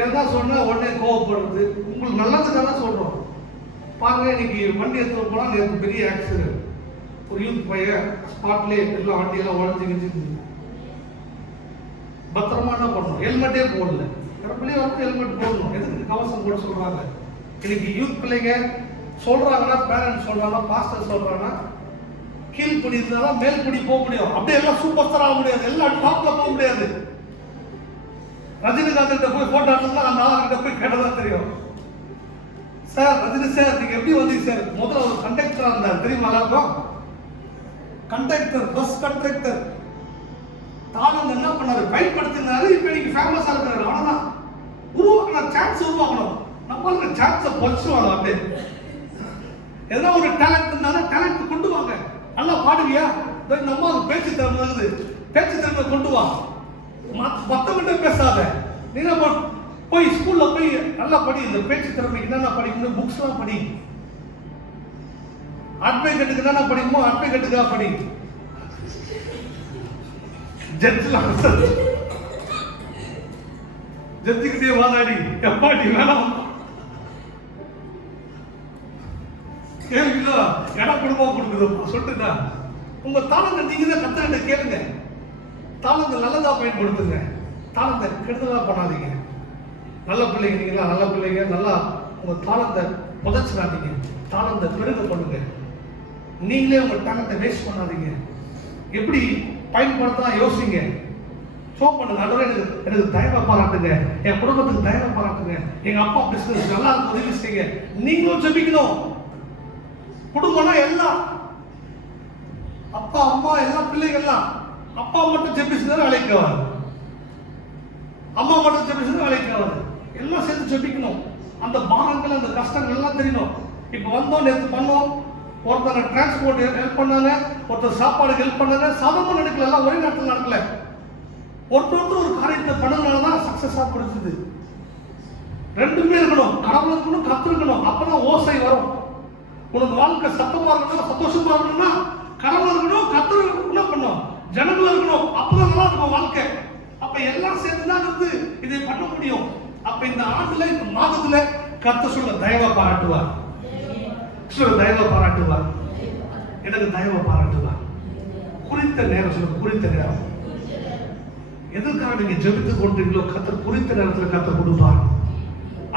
ஏதா சொன்னா உடனே கோவப்படுறது. உங்களுக்கு நல்லதுக்காக தான் சொல்றோம். பாருங்க, இன்னைக்கு வண்டி எடுத்து போனா நேற்று பெரிய ஆக்சிடென்ட். ஒரு யூத் பையன் ஸ்பாட்லேயே எல்லாம் வண்டியெல்லாம் உடஞ்சி கிஞ்சி. பத்திரமா என்ன பண்ணணும், ஹெல்மெட்டே போடல. பிள்ளைய வந்து ஹெல்மெட் போடணும். எதுக்கு கவசம் போட சொல்றாங்க? இன்னைக்கு யூத் பிள்ளைங்க சொல்றாங்கன்னா, பேரண்ட்ஸ் சொல்றாங்கன்னா, பாஸ்டர் சொல்றாங்கன்னா, கீழ்படி இருந்தாலும் மேல்படி போக முடியும். அப்படியே எல்லாம் சூப்பர் ஸ்டார் ஆக முடியாது, எல்லாம் டாப்ல போக முடியாது. ரஜினிகாந்த் கிட்ட போய் போட்டோ எடுத்தா அந்த ஆளுகிட்ட போய் கேட்டதான் தெரியும். சார் ரஜினி சார் நீங்க எப்படி வந்தீங்க சார்? முதல்ல ஒரு கண்டக்டரா இருந்தார் தெரியுமா? எல்லாருக்கும் கண்டக்டர், பஸ் கண்டக்டர். தானும் என்ன பண்ணாரு, பயன்படுத்தினாரு. இப்ப நீங்க ஃபேமஸா இருக்கிறாரு. அவ்வளவுதான். உருவாக்கணும், சான்ஸ் உருவாக்கணும். நம்மளுக்கு சான்ஸை பொறிச்சுவாங்க. அப்படியே எதனா ஒரு டேலண்ட் இருந்தாலும் டேலண்ட் கொண்டு வாங்க. நல்லா பாடுவியா? நம்ம பேச்சு திறமை இருக்குது, பேச்சு திறமை கொண்டு வா. மத்தவங்கிட்ட பேசாத. நீ போய் ஸ்கூல்ல போய் நல்லா படி. இந்த பேச்சு திறமைக்கு என்னென்ன படிக்கணும், புக்ஸ் எல்லாம் படி. அட்வொகேட்டுக்கு என்னென்ன படிக்கணுமோ அட்வொகேட்டுக்காக படி. ஜட்ஜிக்கிட்டே வாதாடி எப்பா நீ வேணாம் கேள்விங்களா இடம் குடும்பம் கொடுக்குது சொல்லிட்டுதா. உங்க தாளத்தை நீங்க தான் கத்துக்கிட்ட கேளுங்க. தாளத்தை நல்லதா பயன்படுத்துங்க, தாளத்தை கெடுதலா பண்ணாதீங்க. நல்ல பிள்ளைங்க, நீங்களா நல்ல பிள்ளைங்க, நல்லா உங்க தாளத்தை புதைச்சிடாதீங்க. தாளத்தை பெருக பண்ணுங்க. நீங்களே உங்க டேலண்ட்டை வேஸ்ட் பண்ணாதீங்க. எப்படி பயன்படுத்தலாம் யோசிங்க. ஜெபம் பண்ணுங்க. ஆண்டவரே எனக்கு தயவை பாராட்டுங்க, என் குடும்பத்துக்கு தயவை பாராட்டுங்க, எங்க அப்பா பிசினஸ் நல்லா இருக்கு உதவி செய்யுங்க. நீங்களும் ஜெபிக்கணும். குடும்பம்னா எல்லாம் அப்பா அம்மா எல்லாம் பிள்ளைகள்லாம். அப்பா மட்டும் ஜெபிச்சுனா வேலைக்கு ஆகாது, அம்மா மட்டும் ஜெபிச்சுனா வேலைக்கு ஆகாது. எல்லாம் சேர்ந்து ஜெபிக்கணும். அந்த பாரங்கள் அந்த கஷ்டங்கள் எல்லாம் தெரியணும். இப்போ வந்தோம், நேற்று பண்ணோம், ஒருத்தர் டிரான்ஸ்போர்ட் ஹெல்ப் பண்ணாங்க, ஒருத்தர் சாப்பாடு ஹெல்ப் பண்ணாங்க. சாதமும் நடக்கல, எல்லாம் ஒரே நேரத்தில் நடக்கல. ஒருத்தர் ஒரு காரியத்தை பண்ணதுனால தான் சக்சஸா பிடிச்சது. ரெண்டுமே இருக்கணும், கடவுள் இருக்கணும், கத்து இருக்கணும். அப்பதான் ஓசை வரும். உனக்கு வாழ்க்கை சத்தமா இருக்கணும், சந்தோஷமா இருக்கணும்னா கடவுள் இருக்கணும், கத்து என்ன பண்ணும், ஜனங்கள் இருக்கணும். அப்பதான் நல்லா இருக்கும் வாழ்க்கை. அப்ப எல்லாம் சேர்ந்துதான் இருந்து இதை பண்ண முடியும். அப்ப இந்த ஆண்டுல இந்த மாதத்துல கத்த சொல்ல தயவை பாராட்டுவார், சொல்ல தயவை பாராட்டுவார், எனக்கு தயவை பாராட்டுவார். குறித்த நேரம் சொல்ல, குறித்த நேரம். எதற்காக நீங்க ஜெபித்து கொண்டீங்களோ கத்தர் குறித்த நேரத்தில் கத்த கொடுப்பார்.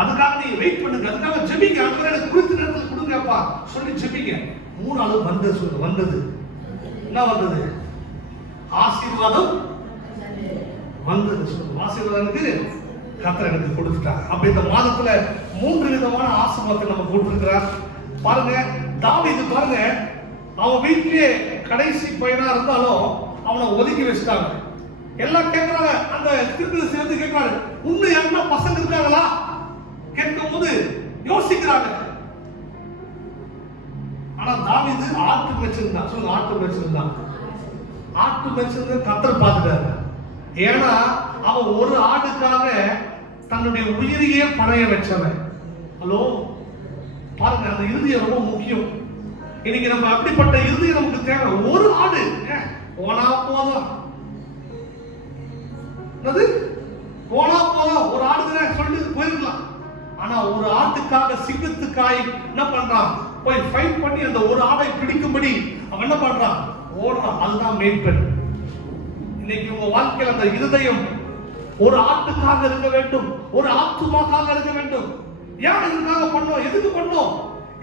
அதுக்காக நீங்க வெயிட் பண்ணுங்க, அதுக்காக ஜெபிங்க. அதுக்காக எனக்கு குறித்த நேரத்தில் கொடுங்கப்பா சொல்லி ஜெபிங்க. 3 நாள் வந்தது சொல்லுங்க. வந்தது என்ன வந்தது? ஆசீர்வாதம் வந்தது சொல்லுங்க. ஆசீர்வாதத்துக்கு கத்தர் எனக்கு கொடுத்துட்டார். அப்ப இந்த மாதத்துல 3 விதமான ஆசீர்வாதத்தை நம்ம கொடுத்திருக்கிறார். பாருங்க, தாவீது பாருங்க, அவன் வீட்டிலேயே கடைசி பையனா இருந்தாலும் அவனை ஒதுக்கி வச்சுட்டாங்க. எல்லாம் கேட்கிறாங்க, அந்த திருப்பதி சேர்ந்து கேட்கிறாங்க, இன்னும் யாருன்னா பசங்க இருக்காங்களா கேட்கும் போது யோசிக்கிறாங்க. ஆனா தாவீது ஆட்டு மேய்ச்சிருந்தான் சொல்லுங்க, ஆட்டு மேய்ச்சிருந்தான். ஆட்டு மேய்ச்சிருந்த கத்தர் பார்த்துட்டாரு. ஏன்னா அவன் ஒரு ஆட்டுக்காக தன்னுடைய உயிரையே பணைய வச்சவன். ஹலோ பாருங்க, அந்த இறுதியம் ரொம்ப முக்கியம். இன்னைக்கு நம்ம அப்படிப்பட்ட இறுதியம் நமக்கு தேவை. ஒரு ஆடு போனா போதும், போனா போதும், ஒரு ஆடு சொல்லிட்டு போயிருக்கலாம். ஆனா ஒரு ஆட்டுக்காக சிங்கத்துக்காய் என்ன பண்றான், போய் ஃபைட் பண்ணி அந்த ஒரு ஆடை பிடிக்கும்படி அவன் என்ன பண்றான், ஓடுறான். அதுதான் மேய்ப்பன். இன்னைக்கு உங்க வாழ்க்கையில் அந்த இருதயம் ஒரு ஆட்டுக்காக இருக்க வேண்டும், ஒரு ஆத்துமாக்காக இருக்க வேண்டும். ஏன் இதுக்காக பண்ணோம், எதுக்கு பண்ணோம்?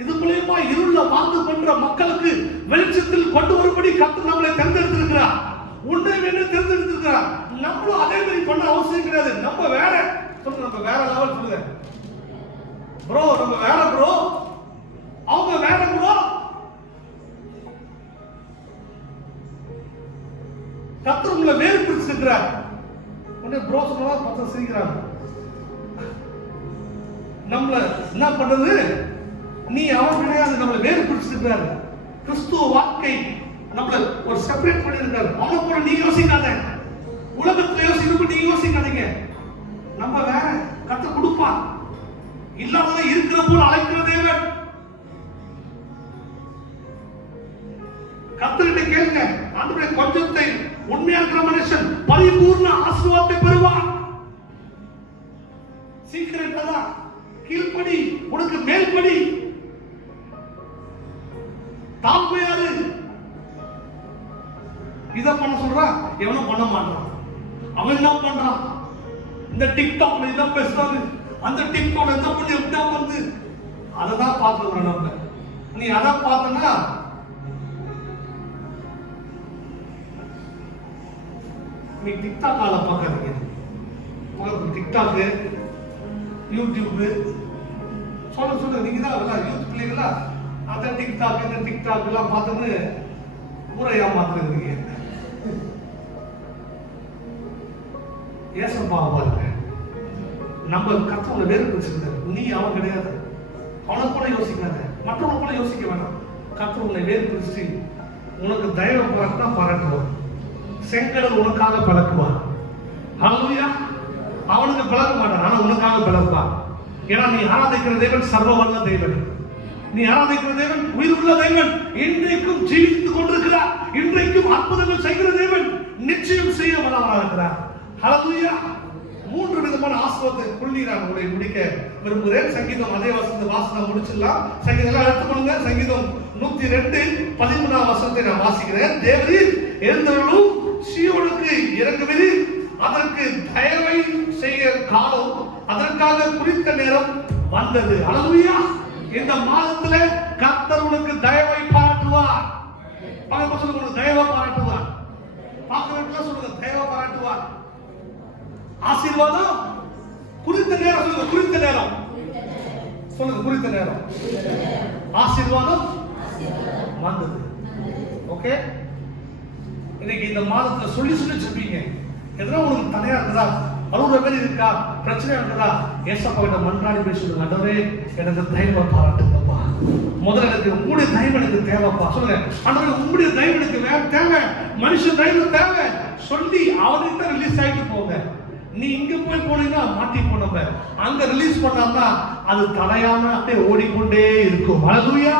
இது மூலமா இருள வாழ்ந்து கொண்ட மக்களுக்கு வெளிச்சத்தில் கொண்டு வரும்படி கர்த்தர் நம்மளை தேர்ந்தெடுத்திருக்கிறார். உன்னை வேணும் தேர்ந்தெடுத்திருக்கிறார். நம்மளும் அதே மாதிரி பண்ண அவசியம் கிடையாது. நம்ம வேற சொல்லுங்க, நம்ம வேற லெவல் சொல்லுங்க ப்ரோ, நம்ம வேற ப்ரோ, அவங்க வேற ப்ரோ. கர்த்தர் உங்களை வேறு பிரிச்சிருக்கிறார். உடனே ப்ரோ சொன்னா பத்த சிரிக்கிறாங்க. நம்மள என்ன பண்றது, நீ அவன் கிடையாது, நம்மளை வேறு பிரிச்சிருக்கிறாரு. கிறிஸ்துவ வாழ்க்கை நம்மள ஒரு செப்பரேட் பண்ணிருக்காரு. அவனை போல நீ யோசிக்காத, உலகத்துல யோசிக்க நீ யோசிக்காதீங்க. நம்ம வேற, கர்த்தர் கொடுப்பா. இல்லாம இருக்கிற போல அழைக்கிற தேவன். கர்த்தர்கிட்ட கேளுங்க, ஆண்டவரே கொஞ்சத்தை உண்மையா இருக்கிற மனுஷன் பரிபூர்ண ஆசீர்வாதத்தை பெறுவான். சீக்கிரம் தான் கீழ்ப்படி, உனக்கு மேல்படி. தாழ்மையாரு இத பண்ண சொல்றா, எவனும் பண்ண மாட்டான். அவன் என்ன பண்றான், இந்த டிக்டாக்ல இத பேசுறாரு, அந்த டிக்டாக்ல என்ன பண்ணி எப்படியா வந்து அததான் பார்த்துக்கிறோம் நம்ம. நீ அதை பார்த்தனா நீ டிக்டாக் ஆள பார்க்காதீங்க. டிக்டாக், யூடியூப் சொல்ல நீங்க தான் யூத் பிள்ளைங்களா, அந்த டிக்டாக் இந்த டிக்டாக் எல்லாம் பார்த்துன்னு ஊரை ஏமாத்துறீங்க. ஏசப்பா பாருங்க, நம்ம கர்த்தரை வேறு பிரிச்சிருக்காரு. நீ அவன் கிடையாது, அவனை கூட யோசிக்காத, மற்றவங்க கூட யோசிக்க வேண்டாம். கர்த்தர் உன்னை வேறு பிரிச்சு உனக்கு தயவு பாராட்டினா பாராட்டுவான். செங்கடல் உனக்காக பழக்குவான். ஹல்லேலூயா. அவனுக்கு பழக்க மாட்டான், ஆனா உனக்காக பழக்குவான். ஏன்னா நீ ஆராதிக்கிற தேவன் சர்வ வல்ல தேவன், நீ ஆராதிக்கிற தேவன் உயிருள்ள தேவன், இன்றைக்கும் ஜீவித்துக் கொண்டிருக்கிறார், இன்றைக்கும் அற்புதங்கள் செய்கிற தேவன், நிச்சயம் செய்ய வல்லவராக இருக்கிறார். ஹல்லேலூயா. 3 விதமான ஆசீர்வாதத்தை சொல்லி நான் உங்களை முடிக்க விரும்புகிறேன். சங்கீதம் அதே வாசனம் முடிச்சிடலாம். சங்கீதம் எடுத்துக்கொள்ளுங்க. சங்கீதம் 102:13 வசனத்தை நான் வாசிக்கிறேன். தேவரீர் எழுந்தருளும், சீயோனுக்கு இறங்குவீர், அதற்கு தயவை செய்ய காலம், அதற்காக குறித்த நேரம் வந்தது. ஹல்லேலூயா. இந்த மாதத்துல கர்த்தர் உனக்கு தயவை பாராட்டுவார். பக்கத்துல சொல்லுங்க, தயவை பாராட்டுவார். பார்க்கிறவங்க சொல்லுங்க, தயவை பாராட்டுவார். ஆசீர்வாதம் குறித்த நேரம். சொல்லுங்க, குறித்த நேரம். சொல்லுங்க, குறித்த நேரம். ஆசீர்வாதம் வந்தது. ஓகே, இன்னைக்கு இந்த மாதத்துல சொல்லி சொல்லிச்சிருப்பீங்க. எதனா உங்களுக்கு தடையா இருக்குதா, அழுகுற மாதிரி இருக்கா, பிரச்சனையா இருக்குதா, ஏசப்பா கிட்ட மன்றாடி போய் சொல்லுங்க, ஆண்டவரே எனக்கு தயவை பாராட்டுங்கப்பா. முதல்ல எனக்கு உங்களுடைய தயவு எனக்கு தேவைப்பா. சொல்லுங்க, ஆண்டவரே உங்களுடைய தயவு எனக்கு தேவை, மனுஷன் தயவு தேவை சொல்லி அவர்கிட்ட ரிலீஸ் ஆகிட்டு போங்க. நீ இங்க போய் போனீங்கன்னா மாட்டி போனப்ப அங்க ரிலீஸ் பண்ணாம அது தடையாம அப்படியே ஓடிக்கொண்டே இருக்கும். ஹல்லேலூயா.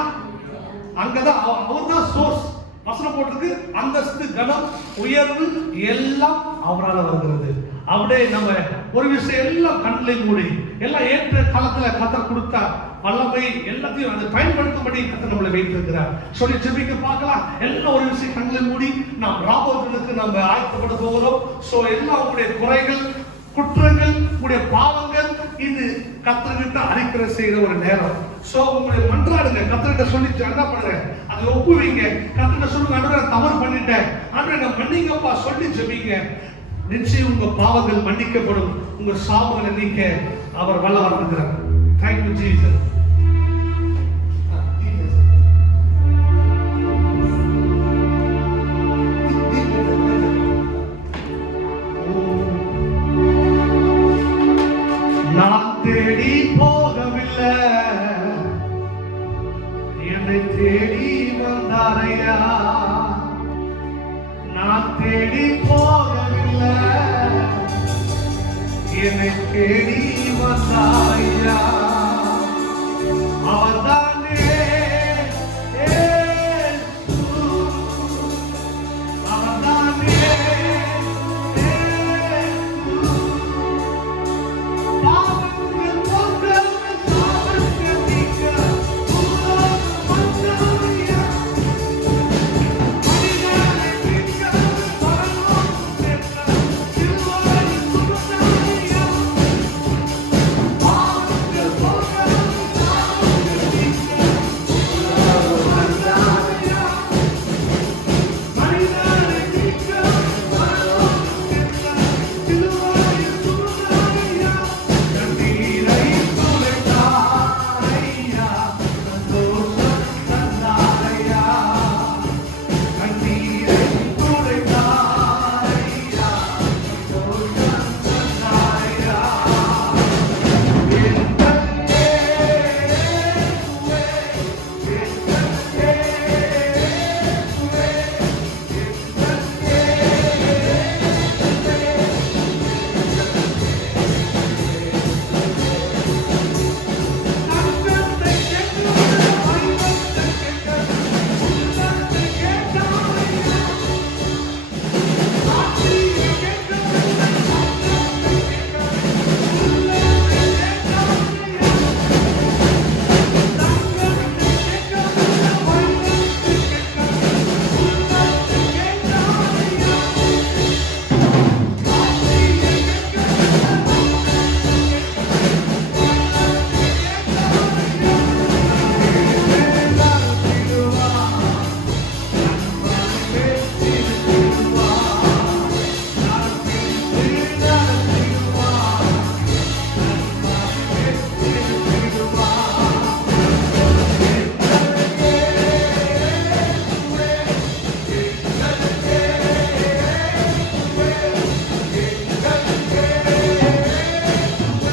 அங்கதான் அவர்தான் சோர்ஸ். வசனம் போட்டிருக்கு, அந்தஸ்து, கனம், உயர்வு எல்லாம் அவரால் வருகிறது. அப்படியே நம்ம ஒரு விஷயம் எல்லாம் கண்களை மூடி எல்லாம் ஏற்ற காலத்துல கத்தர் கொடுத்தா வல்லமை எல்லாத்தையும் அதை பயன்படுத்தும்படி கத்தர் நம்மளை வைத்திருக்கிறார். சொல்லி ஜெபிக்க பார்க்கலாம். எல்லாம் ஒரு விஷயம் கண்களை மூடி நாம் ராபோதனுக்கு நம்ம ஆயத்தப்பட போகிறோம். சோ எல்லாம் உங்களுடைய குறைகள், குற்றங்கள், உங்களுடைய பாவங்கள் இது கத்தர்கிட்ட அறிக்கை செய்யற ஒரு நேரம். சோ உங்களுடைய மன்றாடுங்க, கத்தர்கிட்ட சொல்லி என்ன பண்ணுங்க, அதை ஒப்புவீங்க. கத்தர்கிட்ட சொல்லுங்க, ஆண்டவரே தவறு பண்ணிட்டேன், ஆண்டவரே நான் மன்னிங்கப்பா சொல்லி ஜெபிங்க. நிச்சயம் உங்க பாவங்கள் மன்னிக்கப்படும், உங்க சாபங்களை நீக்க அவர் வல்லவர் இருக்கிறார். Thank you Jesus. நான் தேடி போகவில்லை, என்னை தேடி வந்தாரையா. நான் தேடி போகவில்லை, என்னை தேடி வந்தாரையா. அவர்தானே இயேசு, அவர்தானே இயேசு. பாவங்கள் போக்க, சாபங்கள் நீக்க, உலகம் வந்தாரையா. மனிதனை மீட்க, பரலோகம் சேர்க்க, சிலுவையில் சுமந்தாரையா. பாவங்கள் போக்க, சாபங்கள் நீக்க, உலகம் வந்தாரையா. மனிதனை மீட்க, பரலோகம் சேர்க்க, சிலுவையில் சுமந்தாரையா. கண்ணீரை துடைத்தாரையா, சந்தோஷம் தந்தாரையா. கண்ணீரை துடைத்தாரையா, சந்தோஷம் தந்தாரையா. என் தந்தையே, என் தந்தையே, நன்மை கேட்கிறவரே, மகிமை கேட்கிறவரே, உன்னதத்தை கேட்டாரையா. ஆட்சியை கேட்கிறவரே, ஞானத்தை கேட்கிறவரே, உள்ளத்தை கேட்டாரையா. தங்கத்தை கேட்கிறவரே,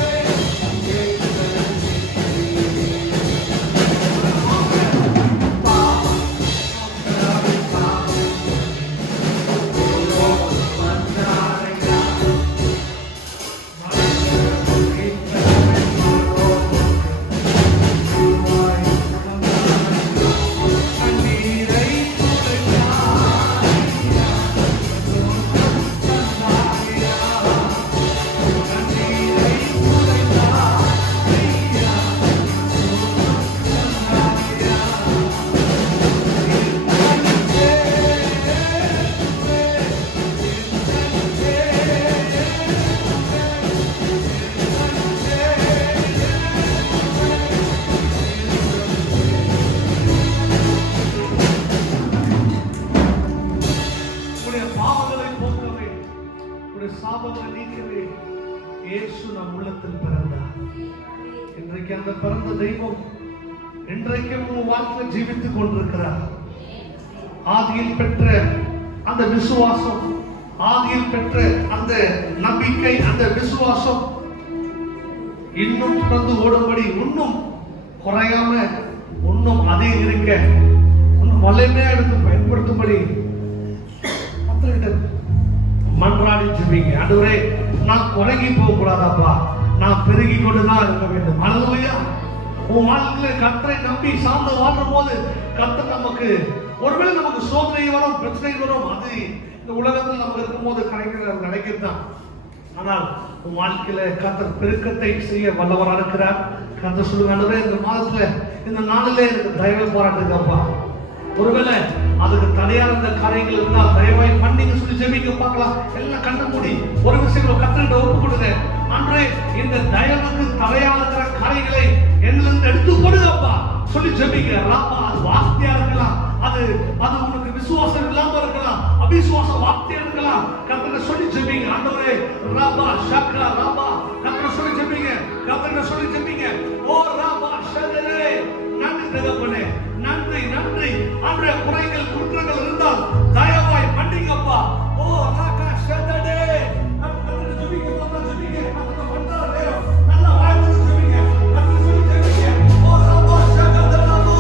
வைரத்தை கேட்கிறவரே, உள்ளத்தை கேட்டாரையா. ஆட்சியை உடைய பாவங்களை போக்கவே, உடைய சாபங்களை நீக்கவே இயேசு நம் உள்ளத்தில் பிறந்தார். இன்றைக்கு அந்த பிறந்த தெய்வம் இன்றைக்கும் உங்கள் வாழ்க்கையில் ஜீவித்துக் கொண்டிருக்கிறார். ஆதியில் பெற்ற அந்த விசுவாசம், ஆதியில் பெற்ற அந்த நம்பிக்கை, அந்த விசுவாசம் இன்னும் தொடர்ந்து ஓடும்படி, இன்னும் குறையாம, இன்னும் அதே இருக்க, இன்னும் வல்லமையா எடுத்து பயன்படுத்தும்படி மன்றாடி ஜெபிங்க. ஆண்டவரே, நான் குறைகி போக கூடாதாப்பா, நான் பெருகி கொண்டுதான் இருக்க வேண்டும். அல்லேலூயா. உன் வாழ்க்கையில கர்த்தரை நம்பி சார்ந்து வாழும் போது கர்த்தர் நமக்கு, ஒருவேளை நமக்கு சோதனை வரும், பிரச்சனை வரும், அது இந்த உலகத்தில் நம்ம இருக்கும் போது கிடைக்கிறதுதான். ஆனால் உன் வாழ்க்கையில கர்த்தர் பெருக்கத்தை செய்ய வல்லவராக இருக்கிறார். கர்த்தர் சொல்லுங்க, ஆண்டவரே, இந்த மாதத்துல இந்த நாளிலே எனக்கு தயவு பாராட்டுங்கப்பா. ஒருவேளை அதுக்கு தடையா இருந்த காரியங்கள் இருந்தால் தயவாய் பண்ணீங்க சொல்லி ஜெபிக்க பார்க்கலாம். எல்லாம் கண்ண மூடி ஒரு விஷயம் கர்த்தர்கிட்ட ஒப்பு கொடுங்க. அன்றே இந்த தயவுக்கு தடையா இருக்கிற காரியங்களை என்னிலிருந்து எடுத்து கொடுங்கப்பா சொல்லி ஜெபிக்க. ராப்பா, அது வார்த்தையா இருக்கலாம், அது உங்களுக்கு விசுவாசம் இல்லாம இருக்கலாம், அவிசுவாச வார்த்தையா இருக்கலாம். கர்த்தரை சொல்லி ஜெபிங்க. ஆண்டவரே, ராபா ஷக்கா ராபா, கர்த்தரை சொல்லி ஜெபிங்க, கர்த்தரை சொல்லி ஜெபிங்க. ஓ ராபா ஷதரே, நன்றி தகப்பனே, நன்றி நன்றி. ஆண்டவரே, குறைகள் குற்றங்கள் இருந்தால் தயவாய் மன்னிங்கப்பா. ஓ ராகா ஷதரே, கர்த்தரை ஜெபிங்க, கர்த்தரை ஜெபிங்க, கர்த்தரை பண்றாரு நேரம் நல்லா வாய்ந்து ஜெபிங்க, கர்த்தரை சொல்லி ஜெபிங்க. ஓ ராபா ஷக்கா தரபோ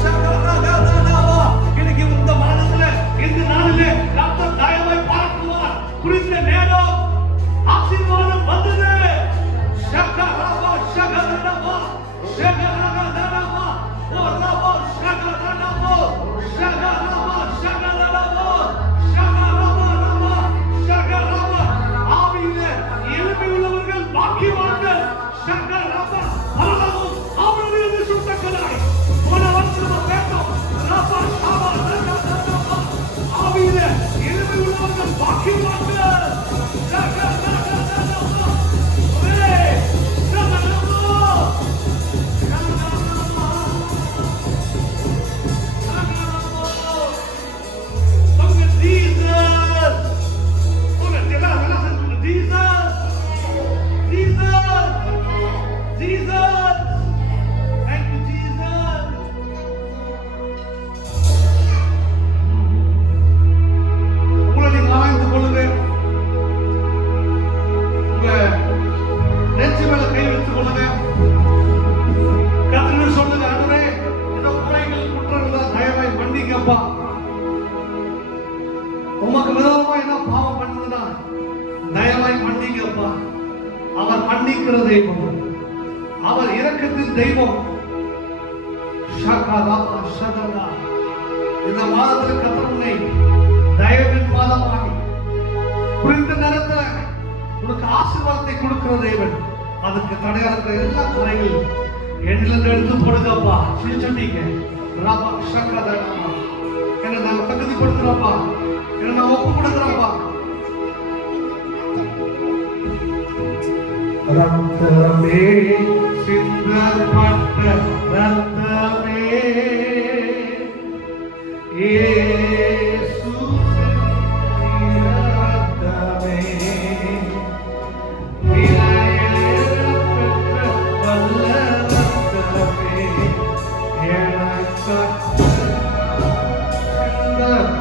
ஷக்கா ராகா தரபோ. இன்னைக்கு இந்த மாதத்துல இந்த நாளிலே கர்த்தர் தயவாய் பாராட்டுவார். குறித்த நேரம் ஆசீர்வாதம் வந்தது. ஷக்கா ராபா ஷக்கா தரபோ ஷக்கா ராகா தரபோ. ஓ ராபா ஷக்கா தரபோ ஷக்கா ராபா ஷக்கா தரபோ ஷக்கா ராபா ராபா ஷக்கா ராபா. ஆவியிலே எளிமை உள்ளவர்கள் பாக்கியவான்கள். ஷக்கா ராபா பரலோகம் அவர்களுக்கு சுத்தக்கலாய் போன வருஷம் வேண்டும். ராபா ஷாபா ஷக்கா தரபோ. ஆவியிலே எளிமை உள்ளவர்கள் பாக்கியவான்கள். ஷக்கா ராகா தரபோ. ஒரே ஷக்கா ராபோ ஷக்கா ராபோ ஷக்கா ராபோ. சொல்லுங்க ஜீசஸ். சொல்லுங்க எல்லாம் சொல்லுங்க Jesus, Jesus, Jesus. Thank you Jesus. உங்களை நீங்க ஆய்ந்து கொள்ளுங்க. உங்க நெஞ்சு மேல கை வைத்துக் கொள்ளுங்க. கர்த்தரை சொல்லுங்க, ஆண்டவரே, இந்த குறைகள் குற்றங்கள் தயவாய் மன்னிங்கப்பா. உமக்கு விரோதமா என்ன பாவம் பண்ணதுன்னா தயவாய் மன்னிங்கப்பா. அவர் மன்னிக்கிற தெய்வம், அவர் இரக்கத்தின் தெய்வம். ஷக்கா ராபா ஷதரா. இந்த மாதத்தில் கர்த்தர் உன்னை தயவின் மாதமாகி குறித்த நேரத்தில் உனக்கு ஆசீர்வாதத்தை கொடுக்கிற தேவன். அதுக்கு தடையா இருக்கிற எல்லா குறைகள் என்னிலிருந்து எடுத்து போடுங்கப்பா சொல்லி சொன்னீங்க. ராபா ஷக்கா தரபோ. என்ன நாங்க தகுதி கொடுக்கிறோம்ப்பா, என்ன நான் ஒப்பு கொடுக்கிறோம்ப்பா. ரத்தமே சிந்தப்பட்ட ரத்தமே இயேசு ரத்தமே விலையேறப்பெற்ற வல்ல ரத்தமே எனக்காக சிந்தப்பட்டதே.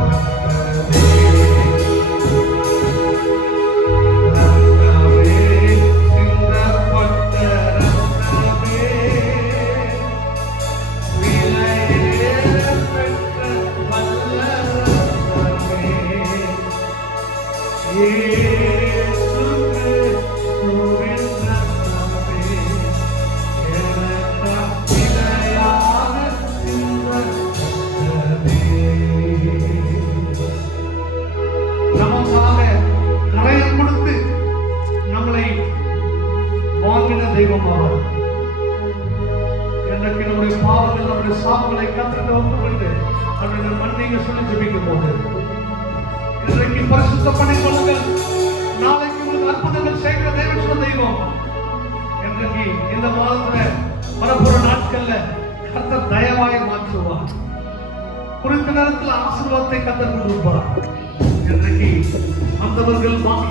தெய்வம் அவர். எனக்கு நம்முடைய பாவங்கள், நம்முடைய சாவுகளை கர்த்தரிடம் ஒப்புக்கொண்டு அவருடைய மன்னிங்க சொல்லி ஜெபிக்கும் போது இன்றைக்கு பரிசுத்தம் பண்ணிக் கொள்ளுங்கள். நாளைக்கு உங்களுக்கு அற்புதங்கள் செய்கிற தேவன் தெய்வம். இன்றைக்கு இந்த மாதத்துல வரப்போற நாட்கள்ல கர்த்தர் தயவாய் மாற்றுவார். குறித்த நேரத்தில் ஆசீர்வாதத்தை கர்த்தர் கொடுப்பார். இன்றைக்கு அந்தவர்கள்